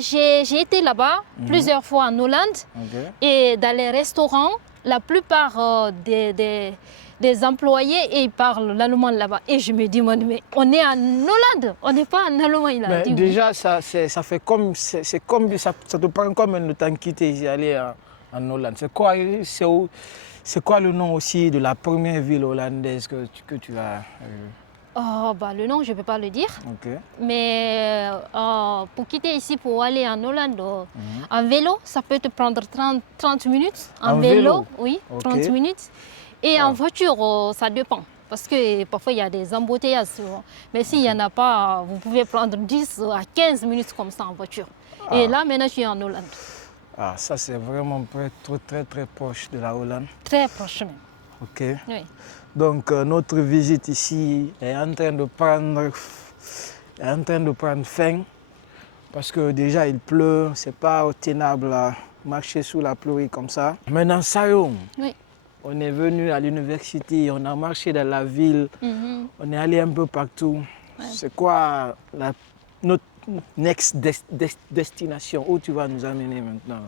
j'ai été là-bas plusieurs fois en Hollande Ok. et dans les restaurants, la plupart des employés ils parlent l'allemand là-bas. Et je me demande, mais on est en Hollande, on n'est pas en Allemagne là. Mais Dis-moi. déjà, ça fait comme, ça te prend combien de temps quitter ici, aller en Hollande? C'est quoi le nom aussi de la première ville hollandaise que tu as? Le nom, je ne peux pas le dire. Ok. Mais pour quitter ici, pour aller en Hollande, en vélo, ça peut te prendre 30 minutes. En vélo? Oui, Ok. 30 minutes. Et en voiture, ça dépend. Parce que parfois, il y a des embouteillages. Mais s'il n'y en a pas, vous pouvez prendre 10 à 15 minutes comme ça en voiture. Et là, maintenant, je suis en Hollande. Ah, ça c'est vraiment très très proche de la Hollande. Très proche même. Ok. Oui. Donc notre visite ici est en train de prendre fin parce que déjà il pleut, c'est pas tenable à marcher sous la pluie comme ça. Maintenant Sayoum, Oui. on est venu à l'université, on a marché dans la ville, on est allé un peu partout. C'est quoi notre next destination? Où tu vas nous amener maintenant?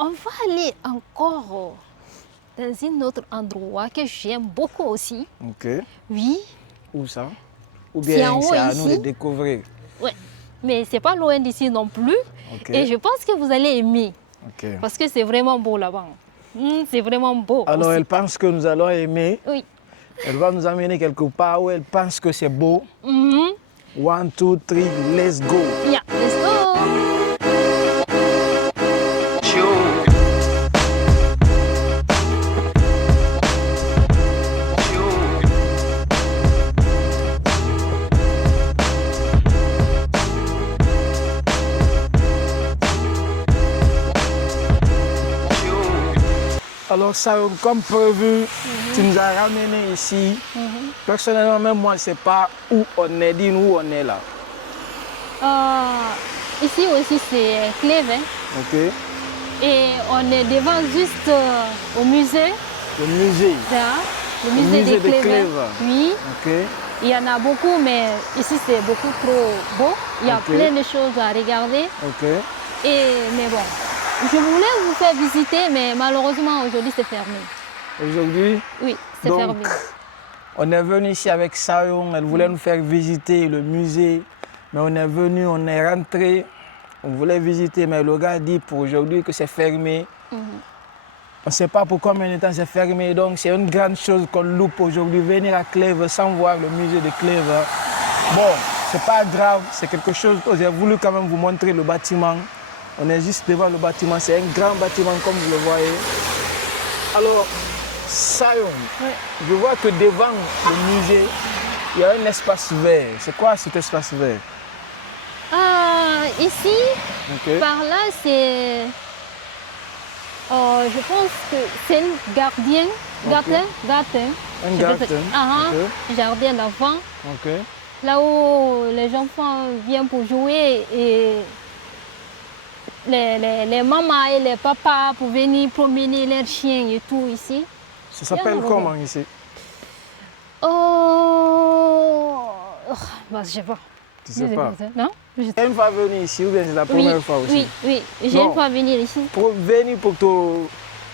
On va aller encore dans un autre endroit que j'aime beaucoup aussi. Ok. Oui. Où ça? Ou C'est bien en haut c'est à nous de ici. découvrir? Ouais. Mais c'est pas loin d'ici non plus. Ok. Et je pense que vous allez aimer. Ok. Parce que c'est vraiment beau là-bas. C'est vraiment beau. Alors aussi. elle pense que nous allons aimer. Oui. Elle va nous amener quelque part où elle pense que c'est beau. Mhm. 1, 2, 3, let's go. Yeah, let's go. Alors ça, comme prévu, tu nous as ramené ici. Personnellement, même moi, je ne sais pas où on est, dis-nous où on est là. Ici aussi, c'est Clèves. Hein. Ok. Et on est devant juste au musée. Le musée. Là, le musée musée des de Clèves. Clèves. Oui. Ok. Il y en a beaucoup, mais ici, c'est beaucoup trop beau. Il y a Ok. plein de choses à regarder. Ok. Mais bon, je voulais vous faire visiter, mais malheureusement, aujourd'hui, c'est fermé. Aujourd'hui, Oui, c'est donc, fermé. on est venu ici avec Sayon. Elle voulait nous faire visiter le musée. Mais on est venu, on est rentré. On voulait visiter, mais le gars dit pour aujourd'hui que c'est fermé. On ne sait pas pour combien de temps c'est fermé. Donc c'est une grande chose qu'on loupe aujourd'hui. Venir à Clèves sans voir le musée de Clèves. Bon, c'est pas grave, c'est quelque chose. J'ai voulu quand même vous montrer le bâtiment. On est juste devant le bâtiment. C'est un grand bâtiment comme vous le voyez. Alors, Sayon, je vois que devant le musée, il y a un espace vert. C'est quoi cet espace vert? Ici, Ok. par là, c'est. Je pense que c'est un gardien. Gardien. Un Je garden. peux- Jardin d'enfants. Ok. Là où les enfants viennent pour jouer et les mamans et les papas pour venir promener leurs chiens et tout ici. Ça s'appelle Bien, comment ici? Bah, je sais pas. Tu sais pas. Non? Tu es une fois venu ici ou bien c'est la première fois aussi? Oui. J'ai Non. une fois venir ici. Pour venir pour te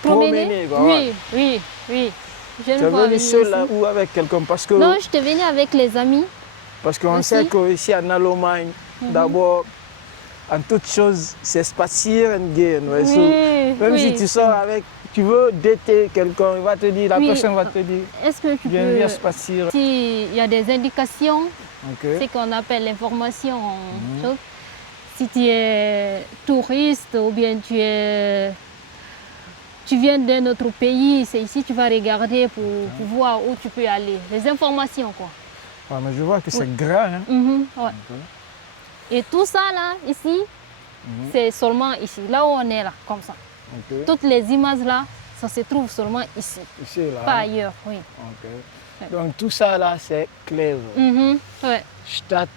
promener, quoi. Ouais. Oui. J'ai Tu es une fois venu venir seul ici. là, ou avec quelqu'un? Parce que Non, je te venais avec les amis. parce qu'on aussi. sait qu'ici en Allemagne, d'abord, en toute chose, c'est spazieren gehen. Ouais. Oui, Même oui. si tu sors avec, tu veux dater quelqu'un, il va te dire, la Oui. personne va te dire, Est-ce que tu viens peux. spazieren. S'il y a des indications, Ok. c'est qu'on appelle l'information en chose. Si tu es touriste ou bien tu viens d'un autre pays, c'est ici que tu vas regarder pour voir où tu peux aller. Les informations, quoi. Ouais, mais je vois que c'est grand. Hein? Ouais. Et tout ça, là, ici, c'est seulement ici, là où on est, là, comme ça. Ok. Toutes les images, là, ça se trouve seulement ici, Ici, là. pas hein? ailleurs, oui. Ok. Donc tout ça là, c'est Clèves. Ouais. Stadt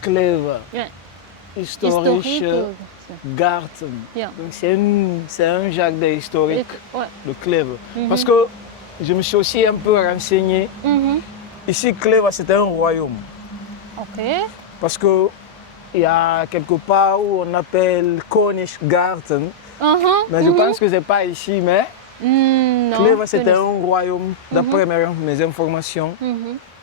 Clèves. Ouais. Historische Garten. Yeah. Donc c'est un jardin historique Ouais. de Clèves. Parce que je me suis aussi un peu renseigné. Ici, Clèves, c'est un royaume. Ok. Parce que il y a quelque part où on appelle Königsgarten. Mais je pense que c'est pas ici, mais Non. Clèves, c'était un royaume, d'après mes informations.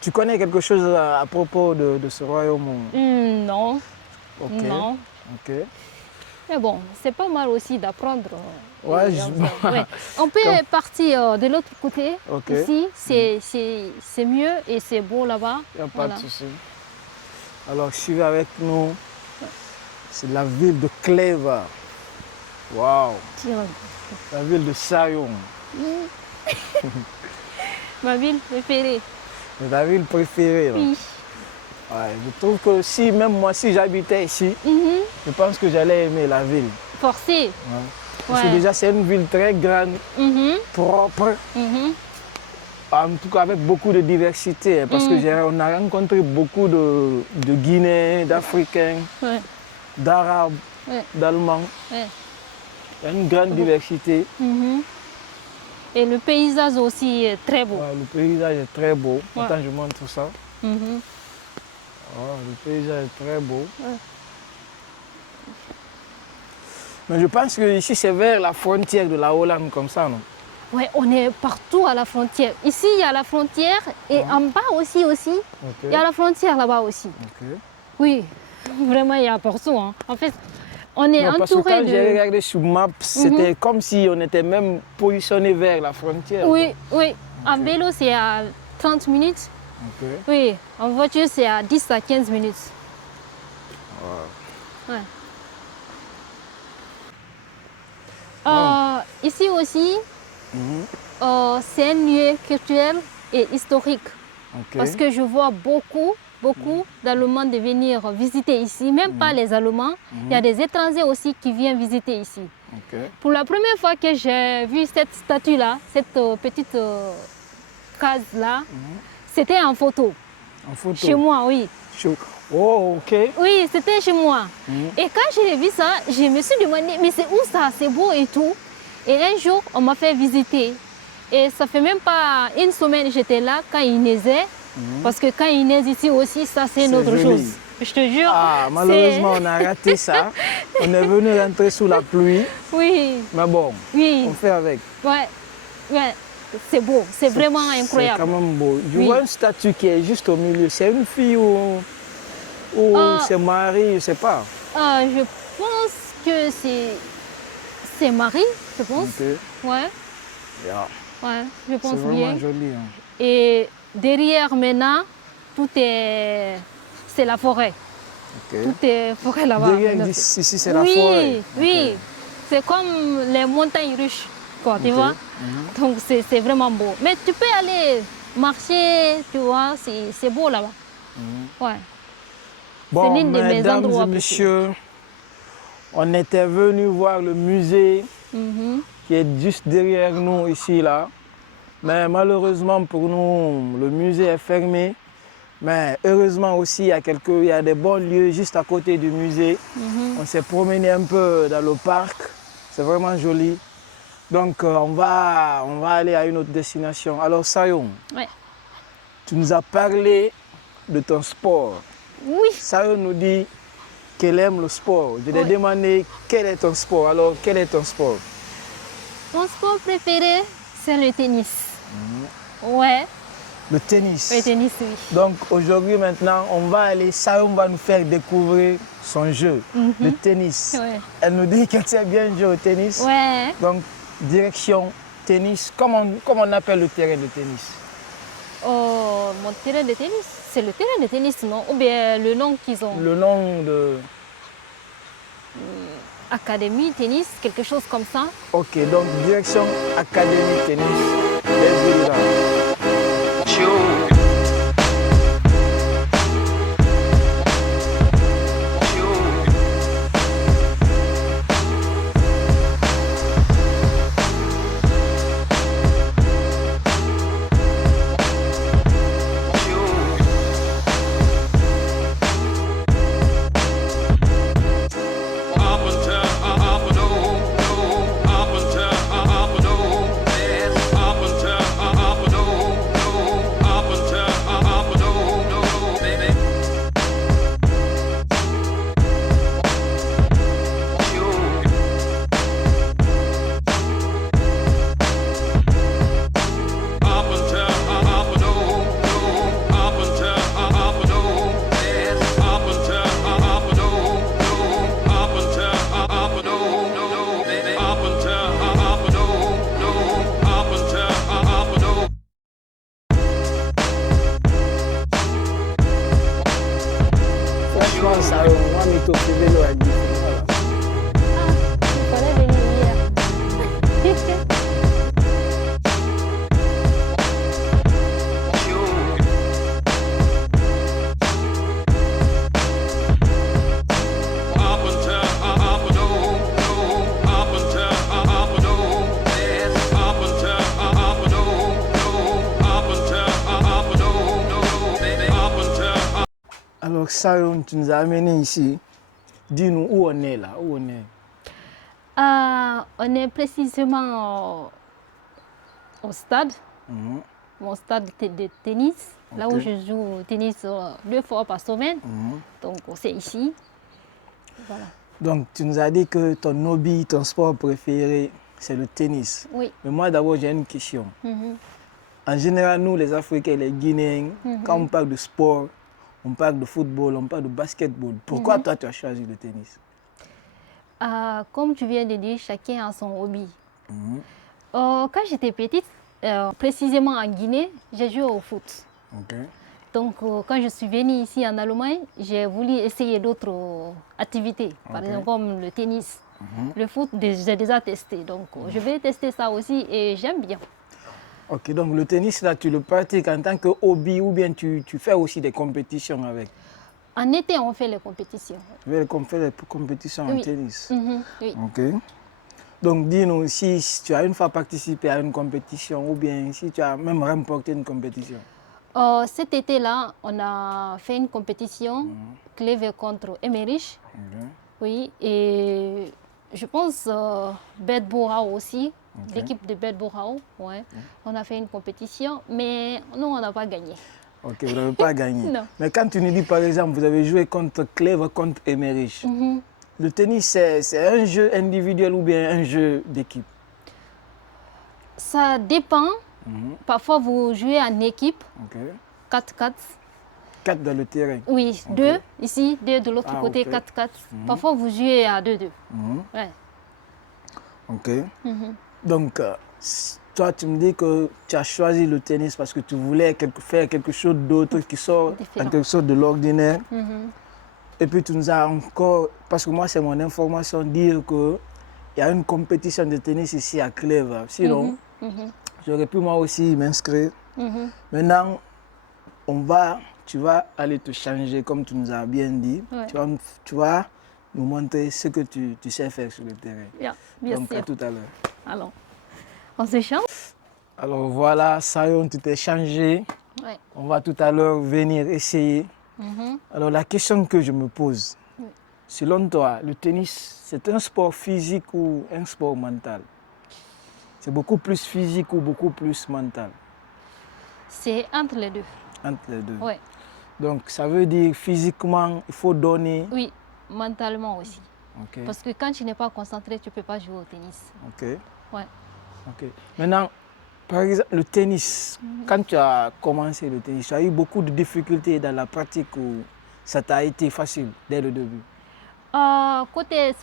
Tu connais quelque chose à propos de ce royaume? Non. Ok. Non. Ok. Mais bon, c'est pas mal aussi d'apprendre. Ouais, Ouais. On peut partir de l'autre côté. Ok. Ici, c'est mieux et c'est beau là-bas. Il n'y a pas Voilà. de souci. Alors, suivez avec nous. C'est la ville de Clèves. Waouh. Tiens. La ville de Sayon. Ma ville préférée. C'est la ville préférée. Là. Oui. Ouais, je trouve que si, même moi, si j'habitais ici, je pense que j'allais aimer la ville. Forcé. Parce que Ouais. déjà, c'est une ville très grande, propre, en tout cas avec beaucoup de diversité. Hein, parce que on a rencontré beaucoup de Guinéens, d'Africains, Ouais. d'Arabes, Ouais. d'Allemands. Ouais. Il y a une grande diversité. Et le paysage aussi est très beau. Ouais, le paysage est très beau. Ouais. Attends, je montre ça. Oh, le paysage est très beau. Ouais. Mais je pense que ici c'est vers la frontière de la Hollande comme ça, non? Ouais, on est partout à la frontière. Ici, il y a la frontière et en bas aussi. Il y a la frontière là-bas aussi. Ok. Oui, vraiment, il y a partout. Hein. En fait, on est Non, parce que entouré quand j'ai de... regardé sur map, c'était comme si on était même positionné vers la frontière. Oui. En vélo, c'est à 30 minutes. Ok. Oui, en voiture, c'est à 10 à 15 minutes. Ouais. Ici aussi, c'est un lieu culturel et historique. Ok. Parce que je vois beaucoup dans le monde de venir visiter ici, même pas les Allemands. Il y a des étrangers aussi qui viennent visiter ici. Ok. Pour la première fois que j'ai vu cette statue-là, cette petite case-là, c'était en photo. En photo. Chez moi, oui. Oh, ok. Oui, c'était chez moi. Et quand j'ai vu ça, je me suis demandé, mais c'est où ça? C'est beau et tout. Et un jour, on m'a fait visiter. Et ça fait même pas une semaine que j'étais là quand il neigeait. Parce que quand il neige ici aussi, ça c'est une autre joli. chose. Je te jure. Ah, malheureusement, on a raté ça. On est venu rentrer sous la pluie. Oui, Mais bon, oui. on fait avec. Ouais, ouais. C'est beau, c'est vraiment C'est incroyable. quand même beau. Je Oui. vois une statue qui est juste au milieu. C'est une fille ou c'est Marie, je ne sais pas. Je pense que c'est Marie, je pense. Ok. Ouais, Yeah. ouais, je C'est pense vraiment bien. joli. Hein. Et derrière maintenant, c'est la forêt. Ok. Tout est forêt là-bas. Derrière, maintenant. ici, c'est la Oui, forêt. oui. C'est comme les montagnes riches, quoi, tu vois. Donc c'est vraiment beau. Mais tu peux aller marcher, tu vois, c'est beau là-bas. Ouais. Bon, l'une de mes mesdames endroits et messieurs, on était venus voir le musée qui est juste derrière nous ici, là. Mais malheureusement pour nous, le musée est fermé. Mais heureusement aussi, il y a des bons lieux juste à côté du musée. On s'est promené un peu dans le parc. C'est vraiment joli. Donc, on va aller à une autre destination. Alors, Sayoum, Ouais. tu nous as parlé de ton sport. Oui. Sayoum nous dit qu'elle aime le sport. Je lui ai Oui. demandé quel est ton sport. Alors, quel est ton sport? Mon sport préféré, c'est le tennis. Ouais, Le tennis. le tennis, oui. Donc, aujourd'hui, maintenant, Sayoum va nous faire découvrir son jeu, le tennis. Ouais. Elle nous dit qu'elle sait bien jouer au tennis. Ouais. Donc, direction tennis. Comment on appelle le terrain de tennis? Oh, mon terrain de tennis, c'est le terrain de tennis, non? Ou bien le nom qu'ils ont? Le nom de... Académie, tennis, quelque chose comme ça. Ok, donc direction Académie Tennis. Les États. Franchement, ça, moi, je suis au vélo avec des voilà. Il fallait venir hier. Alors, Sayoum, tu nous as amenés ici. Dis-nous où on est là, où on est. On est précisément au stade, mon stade de tennis, là où je joue au tennis 2 fois par semaine. Donc c'est ici. Voilà. Donc, tu nous as dit que ton hobby, ton sport préféré, c'est le tennis. Oui. Mais moi, d'abord, j'ai une question. En général, nous, les Africains, les Guinéens, quand on parle de sport, on parle de football, on parle de basketball. Pourquoi toi, tu as choisi le tennis? Comme tu viens de dire, chacun a son hobby. Quand j'étais petite, précisément en Guinée, j'ai joué au foot. Ok. Donc, quand je suis venue ici en Allemagne, j'ai voulu essayer d'autres activités, par Ok. exemple comme le tennis. Le foot, j'ai déjà testé. Donc, je vais tester ça aussi et j'aime bien. Ok, donc le tennis, là, tu le pratiques en tant que hobby ou bien tu fais aussi des compétitions avec? En été, on fait les compétitions. Tu fais des compétitions en Oui. tennis? Oui. Ok. Donc, dis-nous si tu as une fois participé à une compétition ou bien si tu as même remporté une compétition. Cet été-là, on a fait une compétition, Kleve contre Emmerich. Ok. Oui, et je pense Beth Borao aussi, Ok. l'équipe de Beth Borao. Ouais. On a fait une compétition, mais nous, on n'a pas gagné. Ok, vous n'avez pas gagné. Non. Mais quand tu nous dis par exemple, vous avez joué contre Kleve, contre Emmerich, le tennis, c'est un jeu individuel ou bien un jeu d'équipe? Ça dépend. Parfois, vous jouez en équipe, Ok. 4-4. 4 dans le terrain. Oui, 2 ici, 2 de l'autre Ah, côté, ok. 4-4. Parfois, vous jouez à 2-2. Ouais. Ok. Donc, toi, tu me dis que tu as choisi le tennis parce que tu voulais faire quelque chose d'autre qui sort Différent. en quelque chose de l'ordinaire. Et puis, tu nous as encore, parce que moi, c'est mon information, dire qu'il y a une compétition de tennis ici à Kleve. Sinon, j'aurais pu moi aussi m'inscrire. Maintenant, tu vas aller te changer, comme tu nous as bien dit. Ouais. Tu vas nous montrer ce que tu sais faire sur le terrain. Bien Donc, à sûr. tout à l'heure. Alors, on se change. Alors voilà, Sayon, tu t'es changé. Ouais. On va tout à l'heure venir essayer. Alors la question que je me pose, selon toi, le tennis, c'est un sport physique ou un sport mental? C'est beaucoup plus physique ou beaucoup plus mental? C'est entre les deux. Entre les deux. Ouais. Donc ça veut dire physiquement, il faut donner. Oui, mentalement aussi. Ok. Parce que quand tu n'es pas concentré, tu ne peux pas jouer au tennis. Ok. Ouais. Ok. Maintenant, par exemple, le tennis, quand tu as commencé le tennis, tu as eu beaucoup de difficultés dans la pratique ou ça t'a été facile dès le début? Côté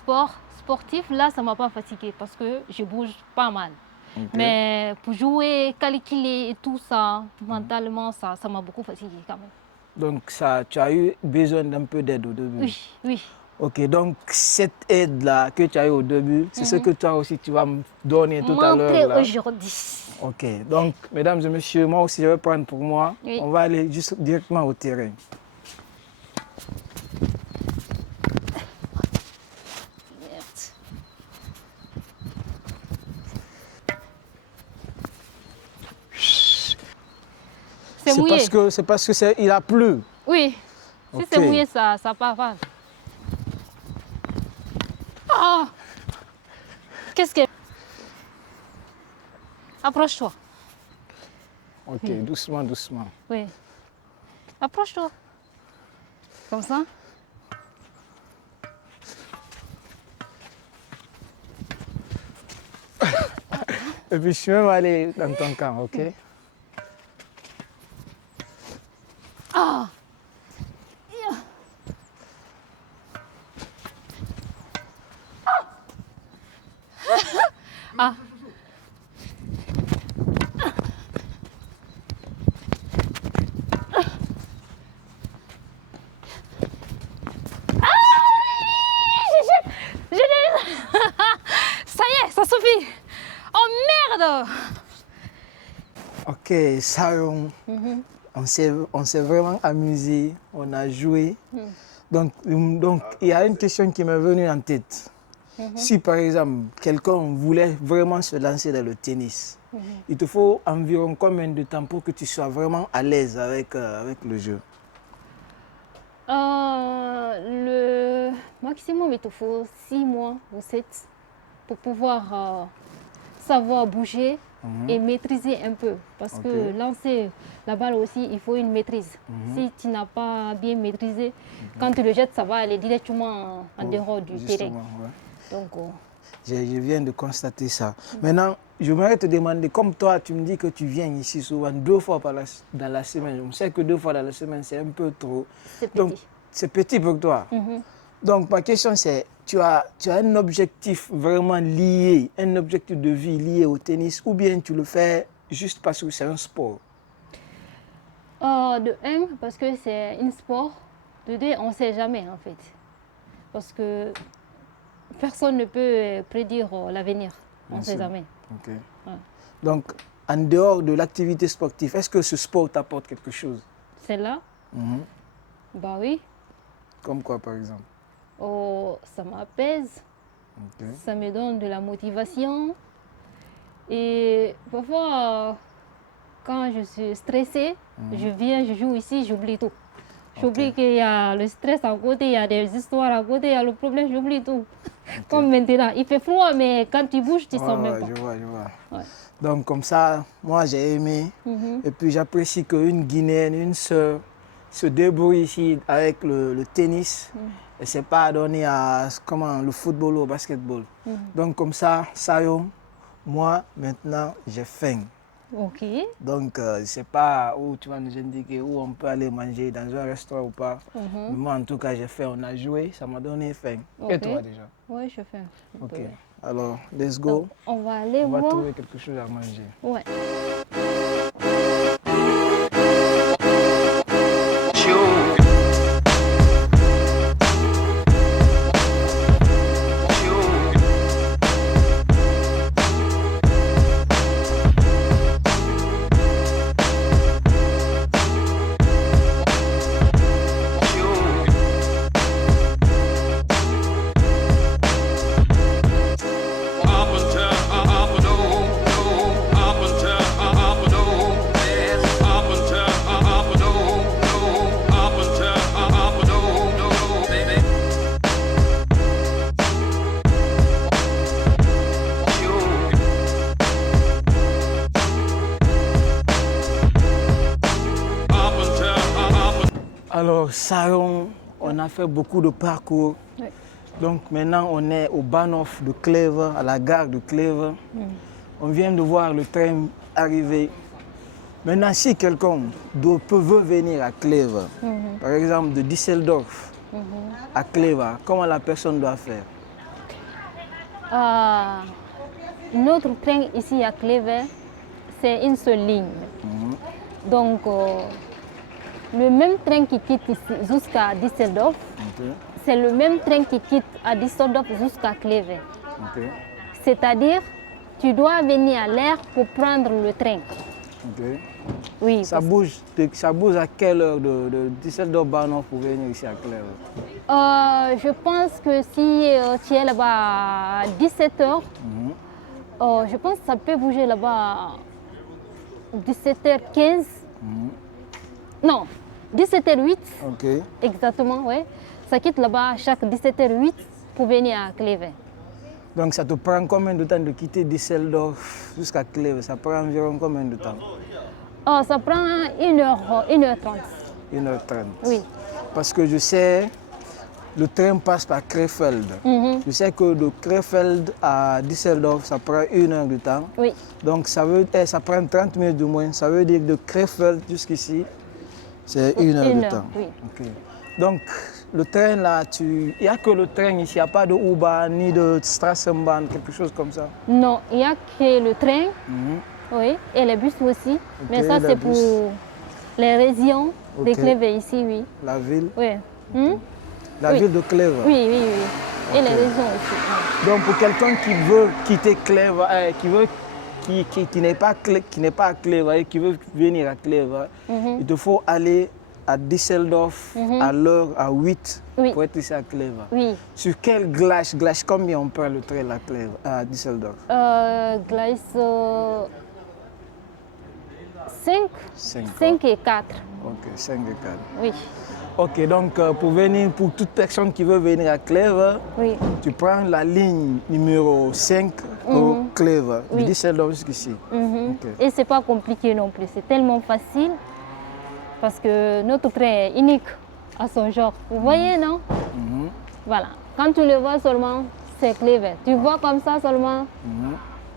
sportif, là, ça ne m'a pas fatigué parce que je bouge pas mal. Ok. Mais pour jouer, calculer et tout ça, mentalement, ça m'a beaucoup fatigué quand même. Donc ça, tu as eu besoin d'un peu d'aide au début? Oui, oui. Ok, donc cette aide-là que tu as eu au début, c'est ce que toi aussi tu vas me donner tout à l'heure là. Aujourd'hui. Ok, donc mesdames et messieurs, moi aussi je vais prendre pour moi. Oui. On va aller juste directement au terrain. C'est mouillé. C'est parce que il a plu. Oui. Si Ok. c'est mouillé, ça part pas. Ah! Qu'est-ce que... Approche-toi. Ok, doucement, doucement. Oui. Approche-toi. Comme ça. Et puis je suis même allé dans ton camp, ok? Ah! Ah! Ça y est, ça suffit. Oh merde! Ok, Sayon, on s'est vraiment amusé, on a joué. Donc, il y a une question qui m'est venue en tête. Si par exemple, quelqu'un voulait vraiment se lancer dans le tennis, il te faut environ combien de temps pour que tu sois vraiment à l'aise avec le jeu? Le maximum, il te faut 6 mois ou 7 pour pouvoir savoir bouger et maîtriser un peu. Parce que lancer la balle aussi, il faut une maîtrise. Si tu n'as pas bien maîtrisé, quand tu le jettes, ça va aller directement en dehors du terrain. Ouais. Donc, Je viens de constater ça. Maintenant, je voudrais te demander, comme toi, tu me dis que tu viens ici souvent 2 fois dans la semaine. On sait que 2 fois dans la semaine, c'est un peu trop. c'est petit. Donc, c'est petit pour toi. Donc, ma question, c'est, tu as un objectif vraiment lié, un objectif de vie lié au tennis, ou bien tu le fais juste parce que c'est un sport? De un, parce que c'est un sport. De deux, on ne sait jamais en fait. Parce que personne ne peut prédire l'avenir. On ne sait jamais. Ok. Ouais. Donc, en dehors de l'activité sportive, est-ce que ce sport t'apporte quelque chose? Celle-là, bah oui. Comme quoi, par exemple? Oh, ça m'apaise. Ok. Ça me donne de la motivation. Et parfois, quand je suis stressée, je viens, je joue ici, j'oublie tout. J'oublie qu'il y a le stress à côté, il y a des histoires à côté, il y a le problème, j'oublie tout. Comme maintenant, il fait froid, mais quand tu bouges, tu sens même pas. Je vois. Ouais. Donc, comme ça, moi, j'ai aimé. Et puis, j'apprécie qu'une Guinéenne, une sœur, se débrouille ici avec le tennis. Et c'est pas donné à le football ou au basketball. Donc, comme ça, Sayo, moi, maintenant, j'ai faim. Ok. Donc, je ne sais pas où tu vas nous indiquer, où on peut aller manger, dans un restaurant ou pas. Mais moi, en tout cas, j'ai fait, on a joué, ça m'a donné faim. Et toi déjà? Oui, je fais. Ok. Alors, let's go. Donc, on va aller On va voir. trouver quelque chose à manger. Ouais. Alors, Saron, on a fait beaucoup de parcours. Oui. Donc maintenant, on est au Bahnhof de Clever, à la gare de Clever. On vient de voir le train arriver. Maintenant, si quelqu'un veut venir à Clever, par exemple de Düsseldorf à Clever, comment la personne doit faire? Notre train ici à Clever, c'est une seule ligne. Donc, le même train qui quitte ici jusqu'à Düsseldorf, c'est le même train qui quitte à Düsseldorf jusqu'à Clever. C'est-à-dire, tu dois venir à l'heure pour prendre le train. Oui. Ça bouge à quelle heure de Düsseldorf Bahnhof pour venir ici à Clever? Je pense que si tu es là-bas à 17h, je pense que ça peut bouger là-bas à 17h15. Non, 17h08. Exactement, oui. Ça quitte là-bas chaque 17h08 pour venir à Clever. Donc ça te prend combien de temps de quitter Düsseldorf jusqu'à Clever? Ça prend environ combien de temps? Ça prend 1h30. 1h30. Oui. Parce que je sais, le train passe par Krefeld. Je sais que de Krefeld à Düsseldorf, ça prend 1 heure de temps. Oui. Donc ça prend 30 minutes de moins. Ça veut dire que de Krefeld jusqu'ici, c'est 1 heure de temps. Oui. Donc le train là, il n'y a que le train ici, il n'y a pas de U-Bahn ni de Straßenbahn, quelque chose comme ça? Non, il n'y a que le train, oui, et les bus aussi. Mais ça, c'est pour les régions de Clever ici, oui. La ville? Oui. La ville de Clever? Oui. Et les régions aussi. Donc pour quelqu'un qui veut quitter Clever, qui n'est pas à Clever et qui veut venir à Clever, il te faut aller à Düsseldorf à l'heure à 8 pour être ici à Clever. Oui. Sur quel glace combien on prend le train à Düsseldorf? Glace 5 et 4. Ok, 5 et 4. Oui. Ok, donc pour toute personne qui veut venir à Clever, tu prends la ligne numéro 5 pour Clever, de Düsseldorf jusqu'ici. Et ce n'est pas compliqué non plus, c'est tellement facile parce que notre train est unique à son genre. Vous voyez, non? Voilà. Quand tu le vois seulement, c'est Clever. Tu vois comme ça seulement,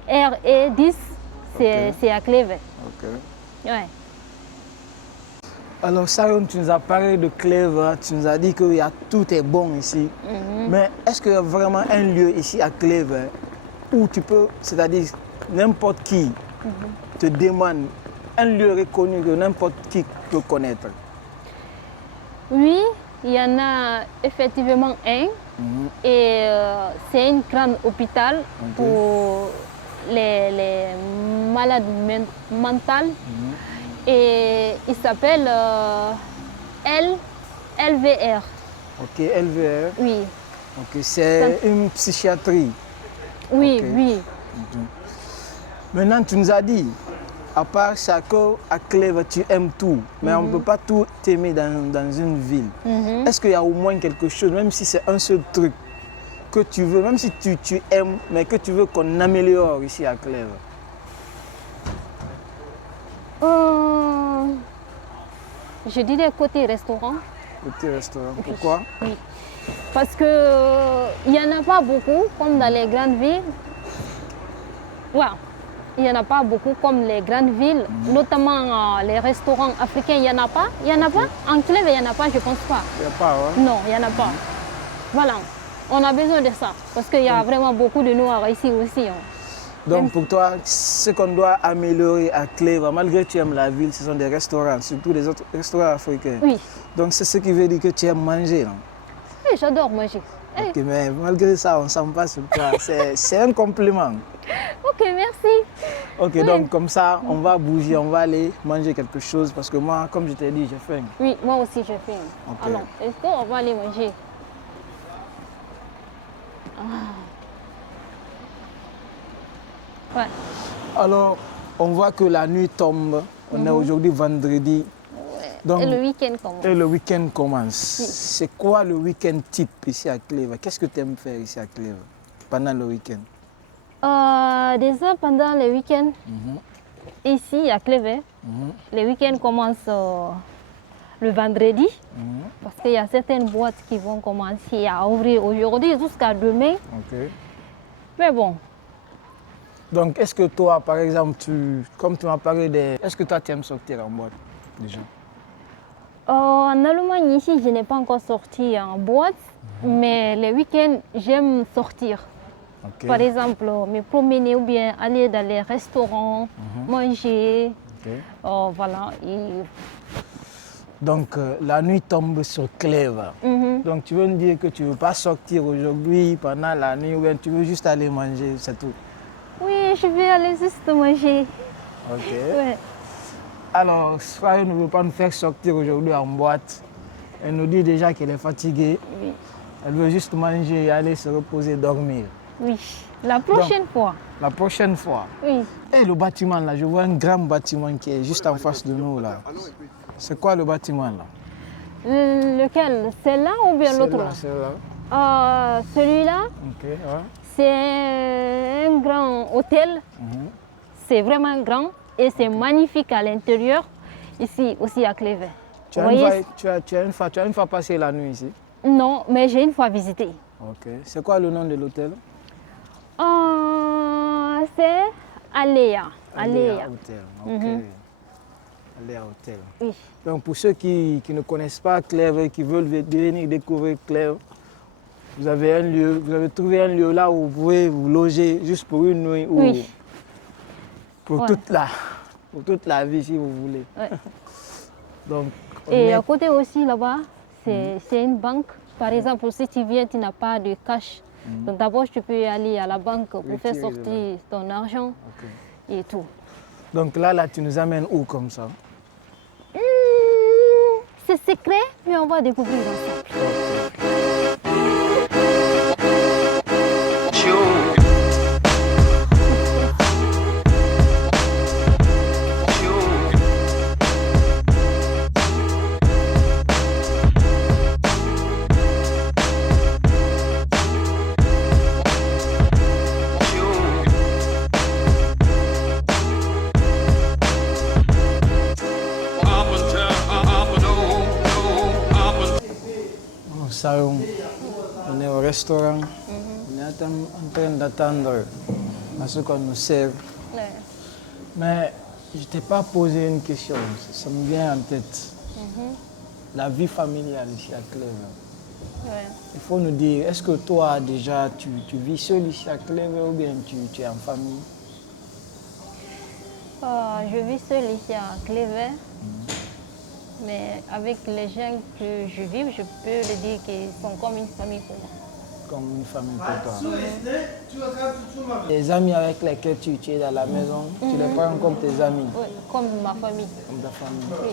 RE10, c'est à Clever. Ouais. Alors Saron, tu nous as parlé de Clever, tu nous as dit que tout est bon ici. Mais est-ce qu'il y a vraiment un lieu ici à Clever où tu peux, c'est-à-dire n'importe qui te demande un lieu reconnu que n'importe qui peut connaître. Oui, il y en a effectivement un. Et c'est un grand hôpital pour les malades mentales. Et il s'appelle LVR. Ok, LVR. Oui. Ok, c'est une psychiatrie. Oui, Ok. oui. Maintenant, tu nous as dit, à part Chako, à Clèves, tu aimes tout. Mais on ne peut pas tout aimer dans une ville. Est-ce qu'il y a au moins quelque chose, même si c'est un seul truc, que tu veux, même si tu aimes, mais que tu veux qu'on améliore ici à Clèves? Je dirais côté restaurant. Côté restaurant, pourquoi? Oui. Parce que il n'y en a pas beaucoup comme dans les grandes villes. Ouais. Il n'y en a pas beaucoup comme les grandes villes, notamment les restaurants africains, il n'y en a pas. Il n'y en a pas. En Clèves, il n'y en a pas, je ne pense pas. Il n'y a pas, ouais? Non, il n'y en a pas. Voilà. On a besoin de ça. Parce qu'il y a vraiment beaucoup de Noirs ici aussi. Donc pour toi, ce qu'on doit améliorer à Clèves, malgré que tu aimes la ville, ce sont des restaurants, surtout des autres restaurants africains. Oui. Donc c'est ce qui veut dire que tu aimes manger, non? Oui, j'adore manger. Ok, mais malgré ça, on ne sent pas sur toi. C'est un compliment. Ok, merci. Ok, donc comme ça, on va bouger, on va aller manger quelque chose parce que moi, comme je t'ai dit, j'ai faim. Oui, moi aussi j'ai faim. Ok. Alors, est-ce qu'on va aller manger? Ouais. Alors, on voit que la nuit tombe. On est aujourd'hui vendredi. Donc, Et le week-end commence. et le week-end commence. C'est quoi le week-end type ici à Clèves? Qu'est-ce que tu aimes faire ici à Clèves pendant le week-end? Déjà pendant les week-ends, ici à Clèves, les week-ends commencent le vendredi. Parce qu'il y a certaines boîtes qui vont commencer à ouvrir aujourd'hui jusqu'à demain. Ok. Mais bon, Donc, est-ce que toi, par exemple, comme tu m'as parlé des... Est-ce que toi, tu aimes sortir en boîte déjà? en Allemagne, ici, je n'ai pas encore sorti en boîte, mais les week-ends, j'aime sortir. Ok. Par exemple, me promener ou bien aller dans les restaurants, manger. Ok. Voilà. Donc, la nuit tombe sur Clèves. Donc, tu veux me dire que tu ne veux pas sortir aujourd'hui pendant la nuit ou bien tu veux juste aller manger, c'est tout? Oui, je vais aller juste manger. Ok. Ouais. Alors, Sophie ne veut pas nous faire sortir aujourd'hui en boîte. Elle nous dit déjà qu'elle est fatiguée. Oui. Elle veut juste manger, aller se reposer, dormir. Oui, la prochaine fois. La prochaine fois. Oui. Et le bâtiment là, je vois un grand bâtiment qui est juste en face de nous là. C'est quoi le bâtiment là? Lequel? Celle-là ou bien l'autre là? Celui-là. Celui-là, Ok, ouais. c'est un grand hôtel. C'est vraiment grand et c'est magnifique à l'intérieur. Ici aussi à Clèves. Tu Vous as, voyez? tu as une fois passé la nuit ici? Non, mais j'ai une fois visité. Ok. C'est quoi le nom de l'hôtel? C'est Aléa. Aléa Hôtel. Ok. Aléa Hôtel. Oui. Donc pour ceux qui ne connaissent pas Clèves et qui veulent venir découvrir Clèves, vous avez un lieu, vous avez trouvé un lieu là où vous pouvez vous loger juste pour une nuit ou Oui. pour, Ouais. pour toute la vie si vous voulez. Ouais. Donc, on Et est- à côté aussi là-bas, c'est une banque. Par exemple, si tu viens, tu n'as pas de cash. Donc d'abord, tu peux aller à la banque pour faire Retirer de sortir ton argent Ok. et tout. Donc là, tu nous amènes où comme ça? C'est secret, mais on va découvrir ensemble. Oh, Sayoum, on est au restaurant, on est en train d'attendre à ce qu'on nous serve. Mais je ne t'ai pas posé une question, ça me vient en tête. La vie familiale ici à Clèves. Il faut nous dire, est-ce que toi déjà tu vis seul ici à Clèves ou bien tu es en famille? Je vis seule ici à Clévet. Mais avec les gens que je vis, je peux le dire qu'ils sont comme une famille pour moi. Comme une famille pour toi. Les amis avec lesquels tu es dans la maison, tu les prends comme tes amis. Oui, comme ma famille. Comme ta famille. Oui.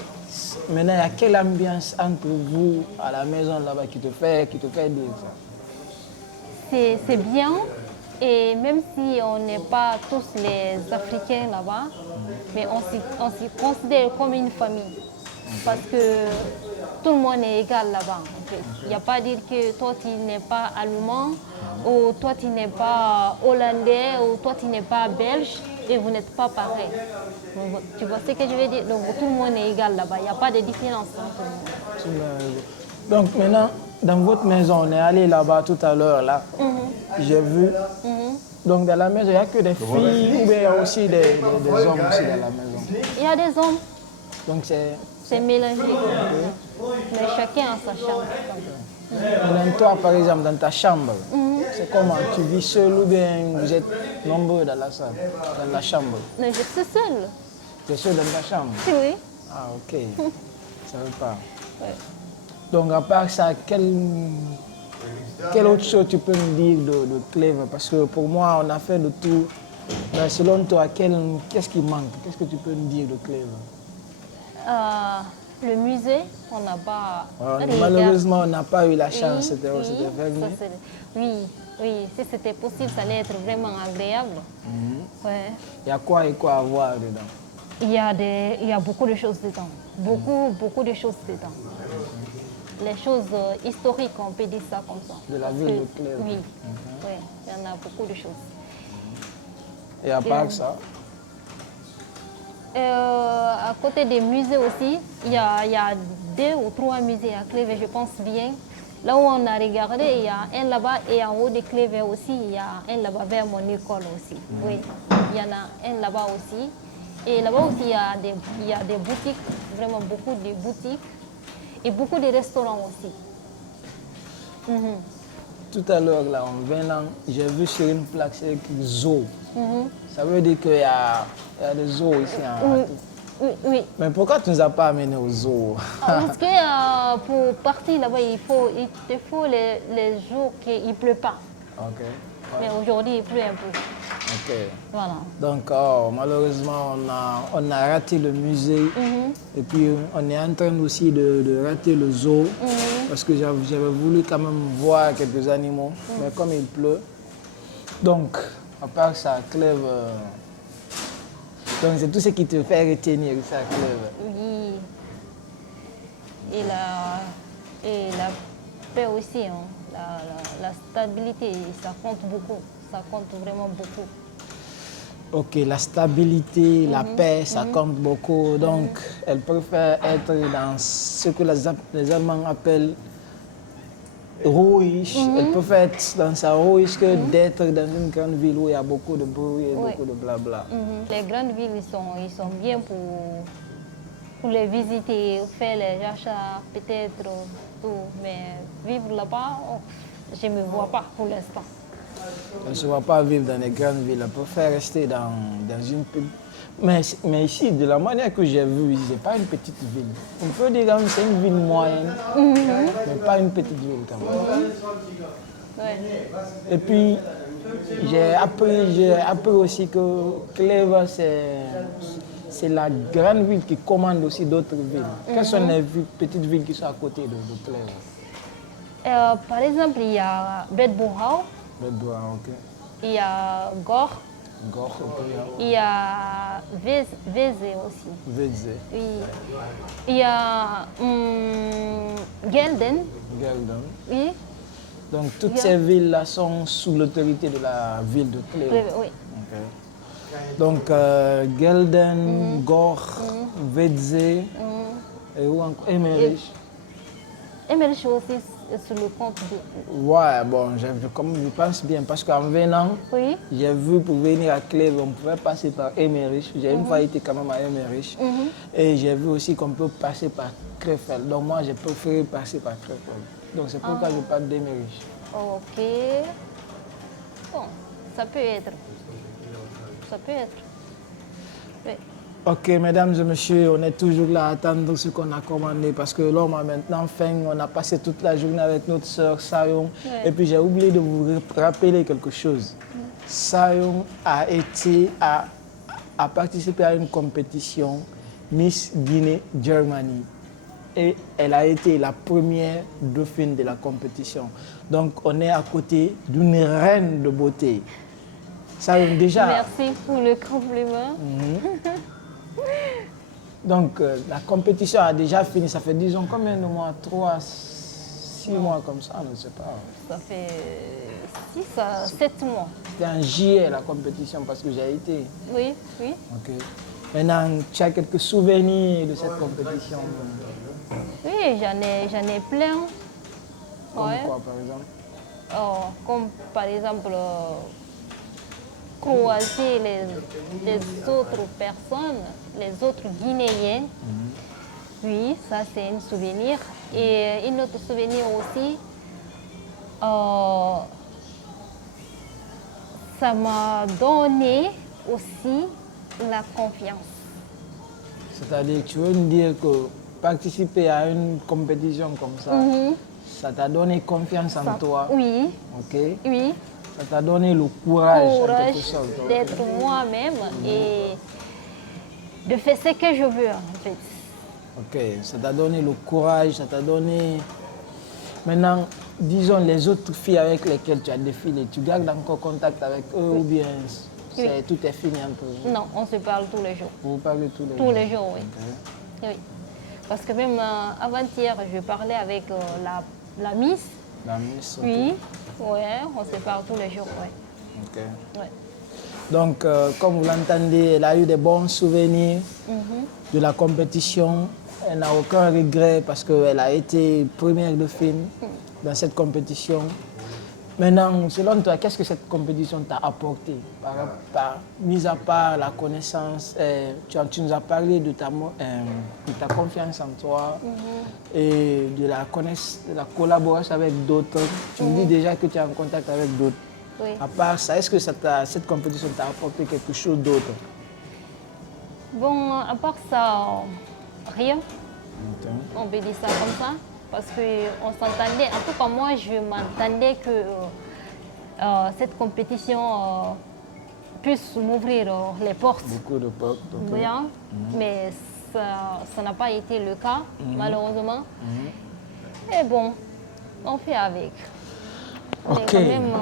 Maintenant, il y a quelle ambiance entre vous à la maison là-bas qui te fait dire ça? C'est bien. Et même si on n'est pas tous les Africains là-bas, mais on s'y considère comme une famille. Parce que tout le monde est égal là-bas. En fait. Il n'y a pas à dire que toi tu n'es pas allemand, ou toi tu n'es pas hollandais, ou toi tu n'es pas belge, et vous n'êtes pas pareil. Donc, tu vois ce que je veux dire? Donc tout le monde est égal là-bas. Il n'y a pas de différence entre nous. Donc maintenant, dans votre maison, on est allé là-bas tout à l'heure, là. J'ai vu. Donc dans la maison, il n'y a que des filles ou bien il y a aussi des hommes aussi dans la maison? Il y a des hommes. Donc c'est mélangé. Mais chacun a sa chambre. Maintenant, toi, par exemple, dans ta chambre, c'est comment? Tu vis seul ou bien vous êtes nombreux dans la salle, dans la chambre? Non, je suis seule. Tu es seul dans ta chambre? Oui. Ah, ok. Ça veut pas. Ouais. Donc, à part ça, quelle autre chose tu peux me dire de Clévet? Parce que pour moi, on a fait le tour. Mais selon toi, qu'est-ce qui manque? Qu'est-ce que tu peux me dire de Clévet? Le musée, on n'a pas... Malheureusement, on n'a pas eu la chance. Oui, c'était vraiment... oui, si c'était possible, ça allait être vraiment agréable. Ouais. Il y a quoi et quoi à voir dedans? Il y a beaucoup de choses dedans. Beaucoup de choses dedans. Les choses historiques, on peut dire ça comme ça. De la ville de Clévet? Oui, oui, il y en a beaucoup de choses. Et à part ça? À côté des musées aussi, il y a 2 ou 3 musées à Clévet, je pense bien. Là où on a regardé, il y a un là-bas et en haut de Clévet aussi, il y a un là-bas vers mon école aussi. Oui, il y en a un là-bas aussi. Et là-bas aussi, il y a des boutiques, vraiment beaucoup de boutiques et beaucoup de restaurants aussi. Tout à l'heure, là, en venant, j'ai vu sur une plaque, c'est écrit zoo. Ça veut dire qu'il y a des zoos ici. Oui. Mais pourquoi tu ne nous as pas amenés au zoo? Parce que pour partir là-bas, il te faut les jours qu'il ne pleut pas. Ok. Ouais. Mais aujourd'hui, il pleut un peu. Ok. Voilà. Donc, malheureusement, on a raté le musée. Et puis, on est en train aussi de rater le zoo. Parce que j'avais voulu quand même voir quelques animaux. Mais comme il pleut. Donc, à part ça, Clévet. Donc, c'est tout ce qui te fait retenir ça, Clévet. Oui. Et la paix aussi. Hein. La stabilité, ça compte beaucoup. Ça compte vraiment beaucoup. Ok, la stabilité, la paix, ça compte beaucoup. Donc, elle préfère être dans ce que les Allemands appellent ruhig. Elle préfère être dans sa ruhig que d'être dans une grande ville où il y a beaucoup de bruit et beaucoup de blabla. Les grandes villes, ils sont bien pour les visiter, faire les achats, peut-être tout. Mais vivre là-bas, je ne me vois pas pour l'instant. Elle ne se voit pas vivre dans les grandes villes. Elle préfère rester dans une petite... Mais ici, de la manière que j'ai vu, ce n'est pas une petite ville. On peut dire que c'est une ville moyenne, mais pas une petite ville quand même. Ouais. Et puis, j'ai appris aussi que Clévet, c'est la grande ville qui commande aussi d'autres villes. Quelles sont les petites villes qui sont à côté de Clévet? Par exemple, il y a Bedbourg. Ok. Il y a Gor. Gor, ok. Il y a Vézé aussi. Vézé. Oui. Il y a Gelden. Gelden. Oui. Donc toutes ces villes-là sont sous l'autorité de la ville de Clévet. Oui. Okay. Donc Gelden, Gor, Vézé et où encore? Emmerich. Emmerich aussi sur le compte de... Ouais, bon, je pense bien parce qu'en venant, Oui. j'ai vu pour venir à Clévet, on pouvait passer par Emmerich. J'ai une fois été quand même à Emmerich. Et j'ai vu aussi qu'on peut passer par Krefeld. Donc moi, j'ai préféré passer par Krefeld. Donc c'est pourquoi je parle d'Emmerich. Ok. Bon, ça peut être. Ça peut être. Oui. Ok, mesdames et messieurs, on est toujours là à attendre ce qu'on a commandé parce que l'homme a maintenant faim. On a passé toute la journée avec notre sœur Sayong. Ouais. Et puis j'ai oublié de vous rappeler quelque chose. Sayong a participé à une compétition Miss Guinée Germany. Et elle a été la première dauphine de la compétition. Donc on est à côté d'une reine de beauté. Sayong, déjà. Merci pour le compliment. Donc, la compétition a déjà fini. Ça fait, disons, combien de mois? 3, 6 mois comme ça, je ne sais pas. Ça fait 6 à 7 mois. C'était en juillet, la compétition, parce que j'ai été. Oui, oui. Ok. Maintenant, tu as quelques souvenirs de cette compétition? Oui, j'en ai plein. Comme Ouais. quoi, par exemple? Comme par exemple, croiser les autres personnes, les autres Guinéens. Oui, ça c'est un souvenir. Et un autre souvenir aussi, ça m'a donné aussi la confiance. C'est-à-dire, tu veux me dire que participer à une compétition comme ça t'a donné confiance en toi? Oui, Ok. oui. Ça t'a donné le courage, en Courage quelque sorte. Ok. d'être moi-même et de faire ce que je veux en fait. Ok, ça t'a donné le courage, ça t'a donné... Maintenant, disons les autres filles avec lesquelles tu as défilé, tu gardes encore contact avec eux ou bien tout est fini entre vous? Non, on se parle tous les jours. Vous parlez tous les Tous jours? les jours, oui. Ok. Oui. Parce que même avant-hier, je parlais avec la Miss. La Miss, ok. Oui, ouais, on se parle tous les jours, ouais. Ok. Ouais. Donc, comme vous l'entendez, elle a eu des bons souvenirs de la compétition. Elle n'a aucun regret parce qu'elle a été première dauphine dans cette compétition. Maintenant, selon toi, qu'est-ce que cette compétition t'a apporté? Mis à part la connaissance, tu nous as parlé de ta confiance en toi et de la collaboration avec d'autres. Tu me dis déjà que tu es en contact avec d'autres. Oui. À part ça, est-ce que cette compétition t'a apporté quelque chose d'autre? Bon, à part ça, rien. On peut dire ça comme ça. Parce qu'on s'entendait, en tout cas moi je m'entendais que cette compétition puisse m'ouvrir les portes. Beaucoup de portes. Ok. Bien, mais ça n'a pas été le cas, malheureusement. Et bon, on fait avec. Mais Ok. quand même,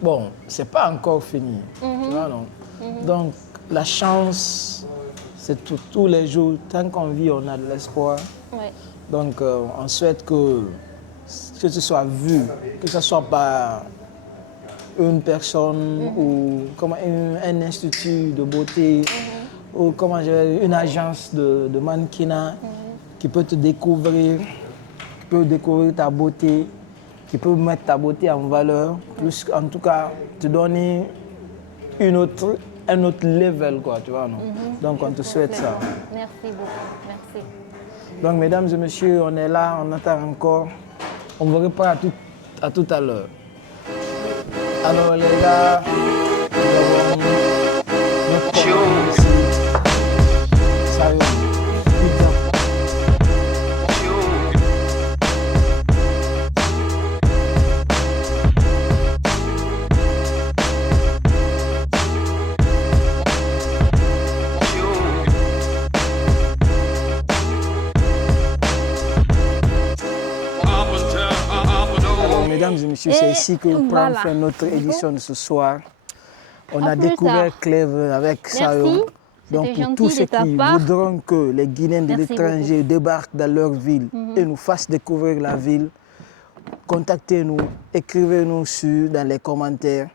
Bon, c'est pas encore fini. Tu vois, non? Donc, la chance, c'est tous les jours. Tant qu'on vit, on a de l'espoir. ouais. Donc, on souhaite que ce soit vu, que ce soit par une personne ou comme un institut de beauté ou une agence de mannequinat qui peut te découvrir, qui peut découvrir ta beauté, qui peut mettre ta beauté en valeur, plus en tout cas te donner un autre level, quoi, tu vois, non? Donc, on te souhaite ça. Merci beaucoup, merci. Donc, mesdames et messieurs, on est là, on attend encore. On vous reprend à tout à l'heure. Alors, les gars, nous avons notre commande ici. Sayong. Alors, mesdames et messieurs, c'est ici que prend voilà. fin notre édition de ce soir. On À a plus découvert tard. Clèves avec Sayong. Donc, C'était pour tous gentil ceux de ta qui part. voudront que les Guinéens de Merci l'étranger débarquent dans leur ville et nous fassent découvrir la ville, contactez-nous, écrivez-nous dans les commentaires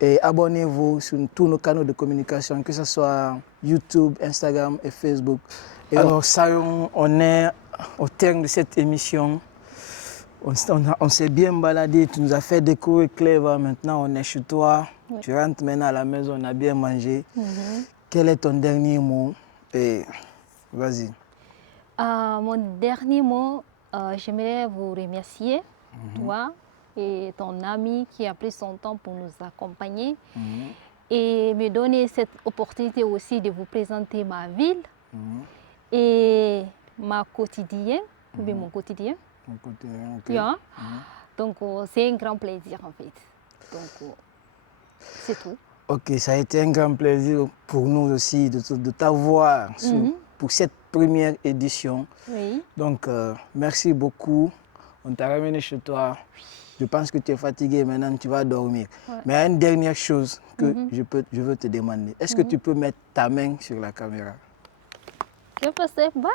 et abonnez-vous sur tous nos canaux de communication, que ce soit YouTube, Instagram et Facebook. Et alors, Sayong, on est au terme de cette émission. On s'est bien baladé, tu nous as fait découvrir Clèves. Maintenant, on est chez toi. Oui. Tu rentres maintenant à la maison, on a bien mangé. Quel est ton dernier mot? Et vas-y. Mon dernier mot, j'aimerais vous remercier, toi et ton ami qui a pris son temps pour nous accompagner. et me donner cette opportunité aussi de vous présenter ma ville et ma quotidien, ou bien mon quotidien. Mon côté, ok. Yeah. Donc, c'est un grand plaisir en fait. Donc, c'est tout. Ok, ça a été un grand plaisir pour nous aussi de t'avoir pour cette première édition. Oui. Donc, merci beaucoup. On t'a ramené chez toi. Je pense que tu es fatigué, maintenant tu vas dormir. Ouais. Mais il y a une dernière chose que je veux te demander. Est-ce que tu peux mettre ta main sur la caméra? Que passez? Bye!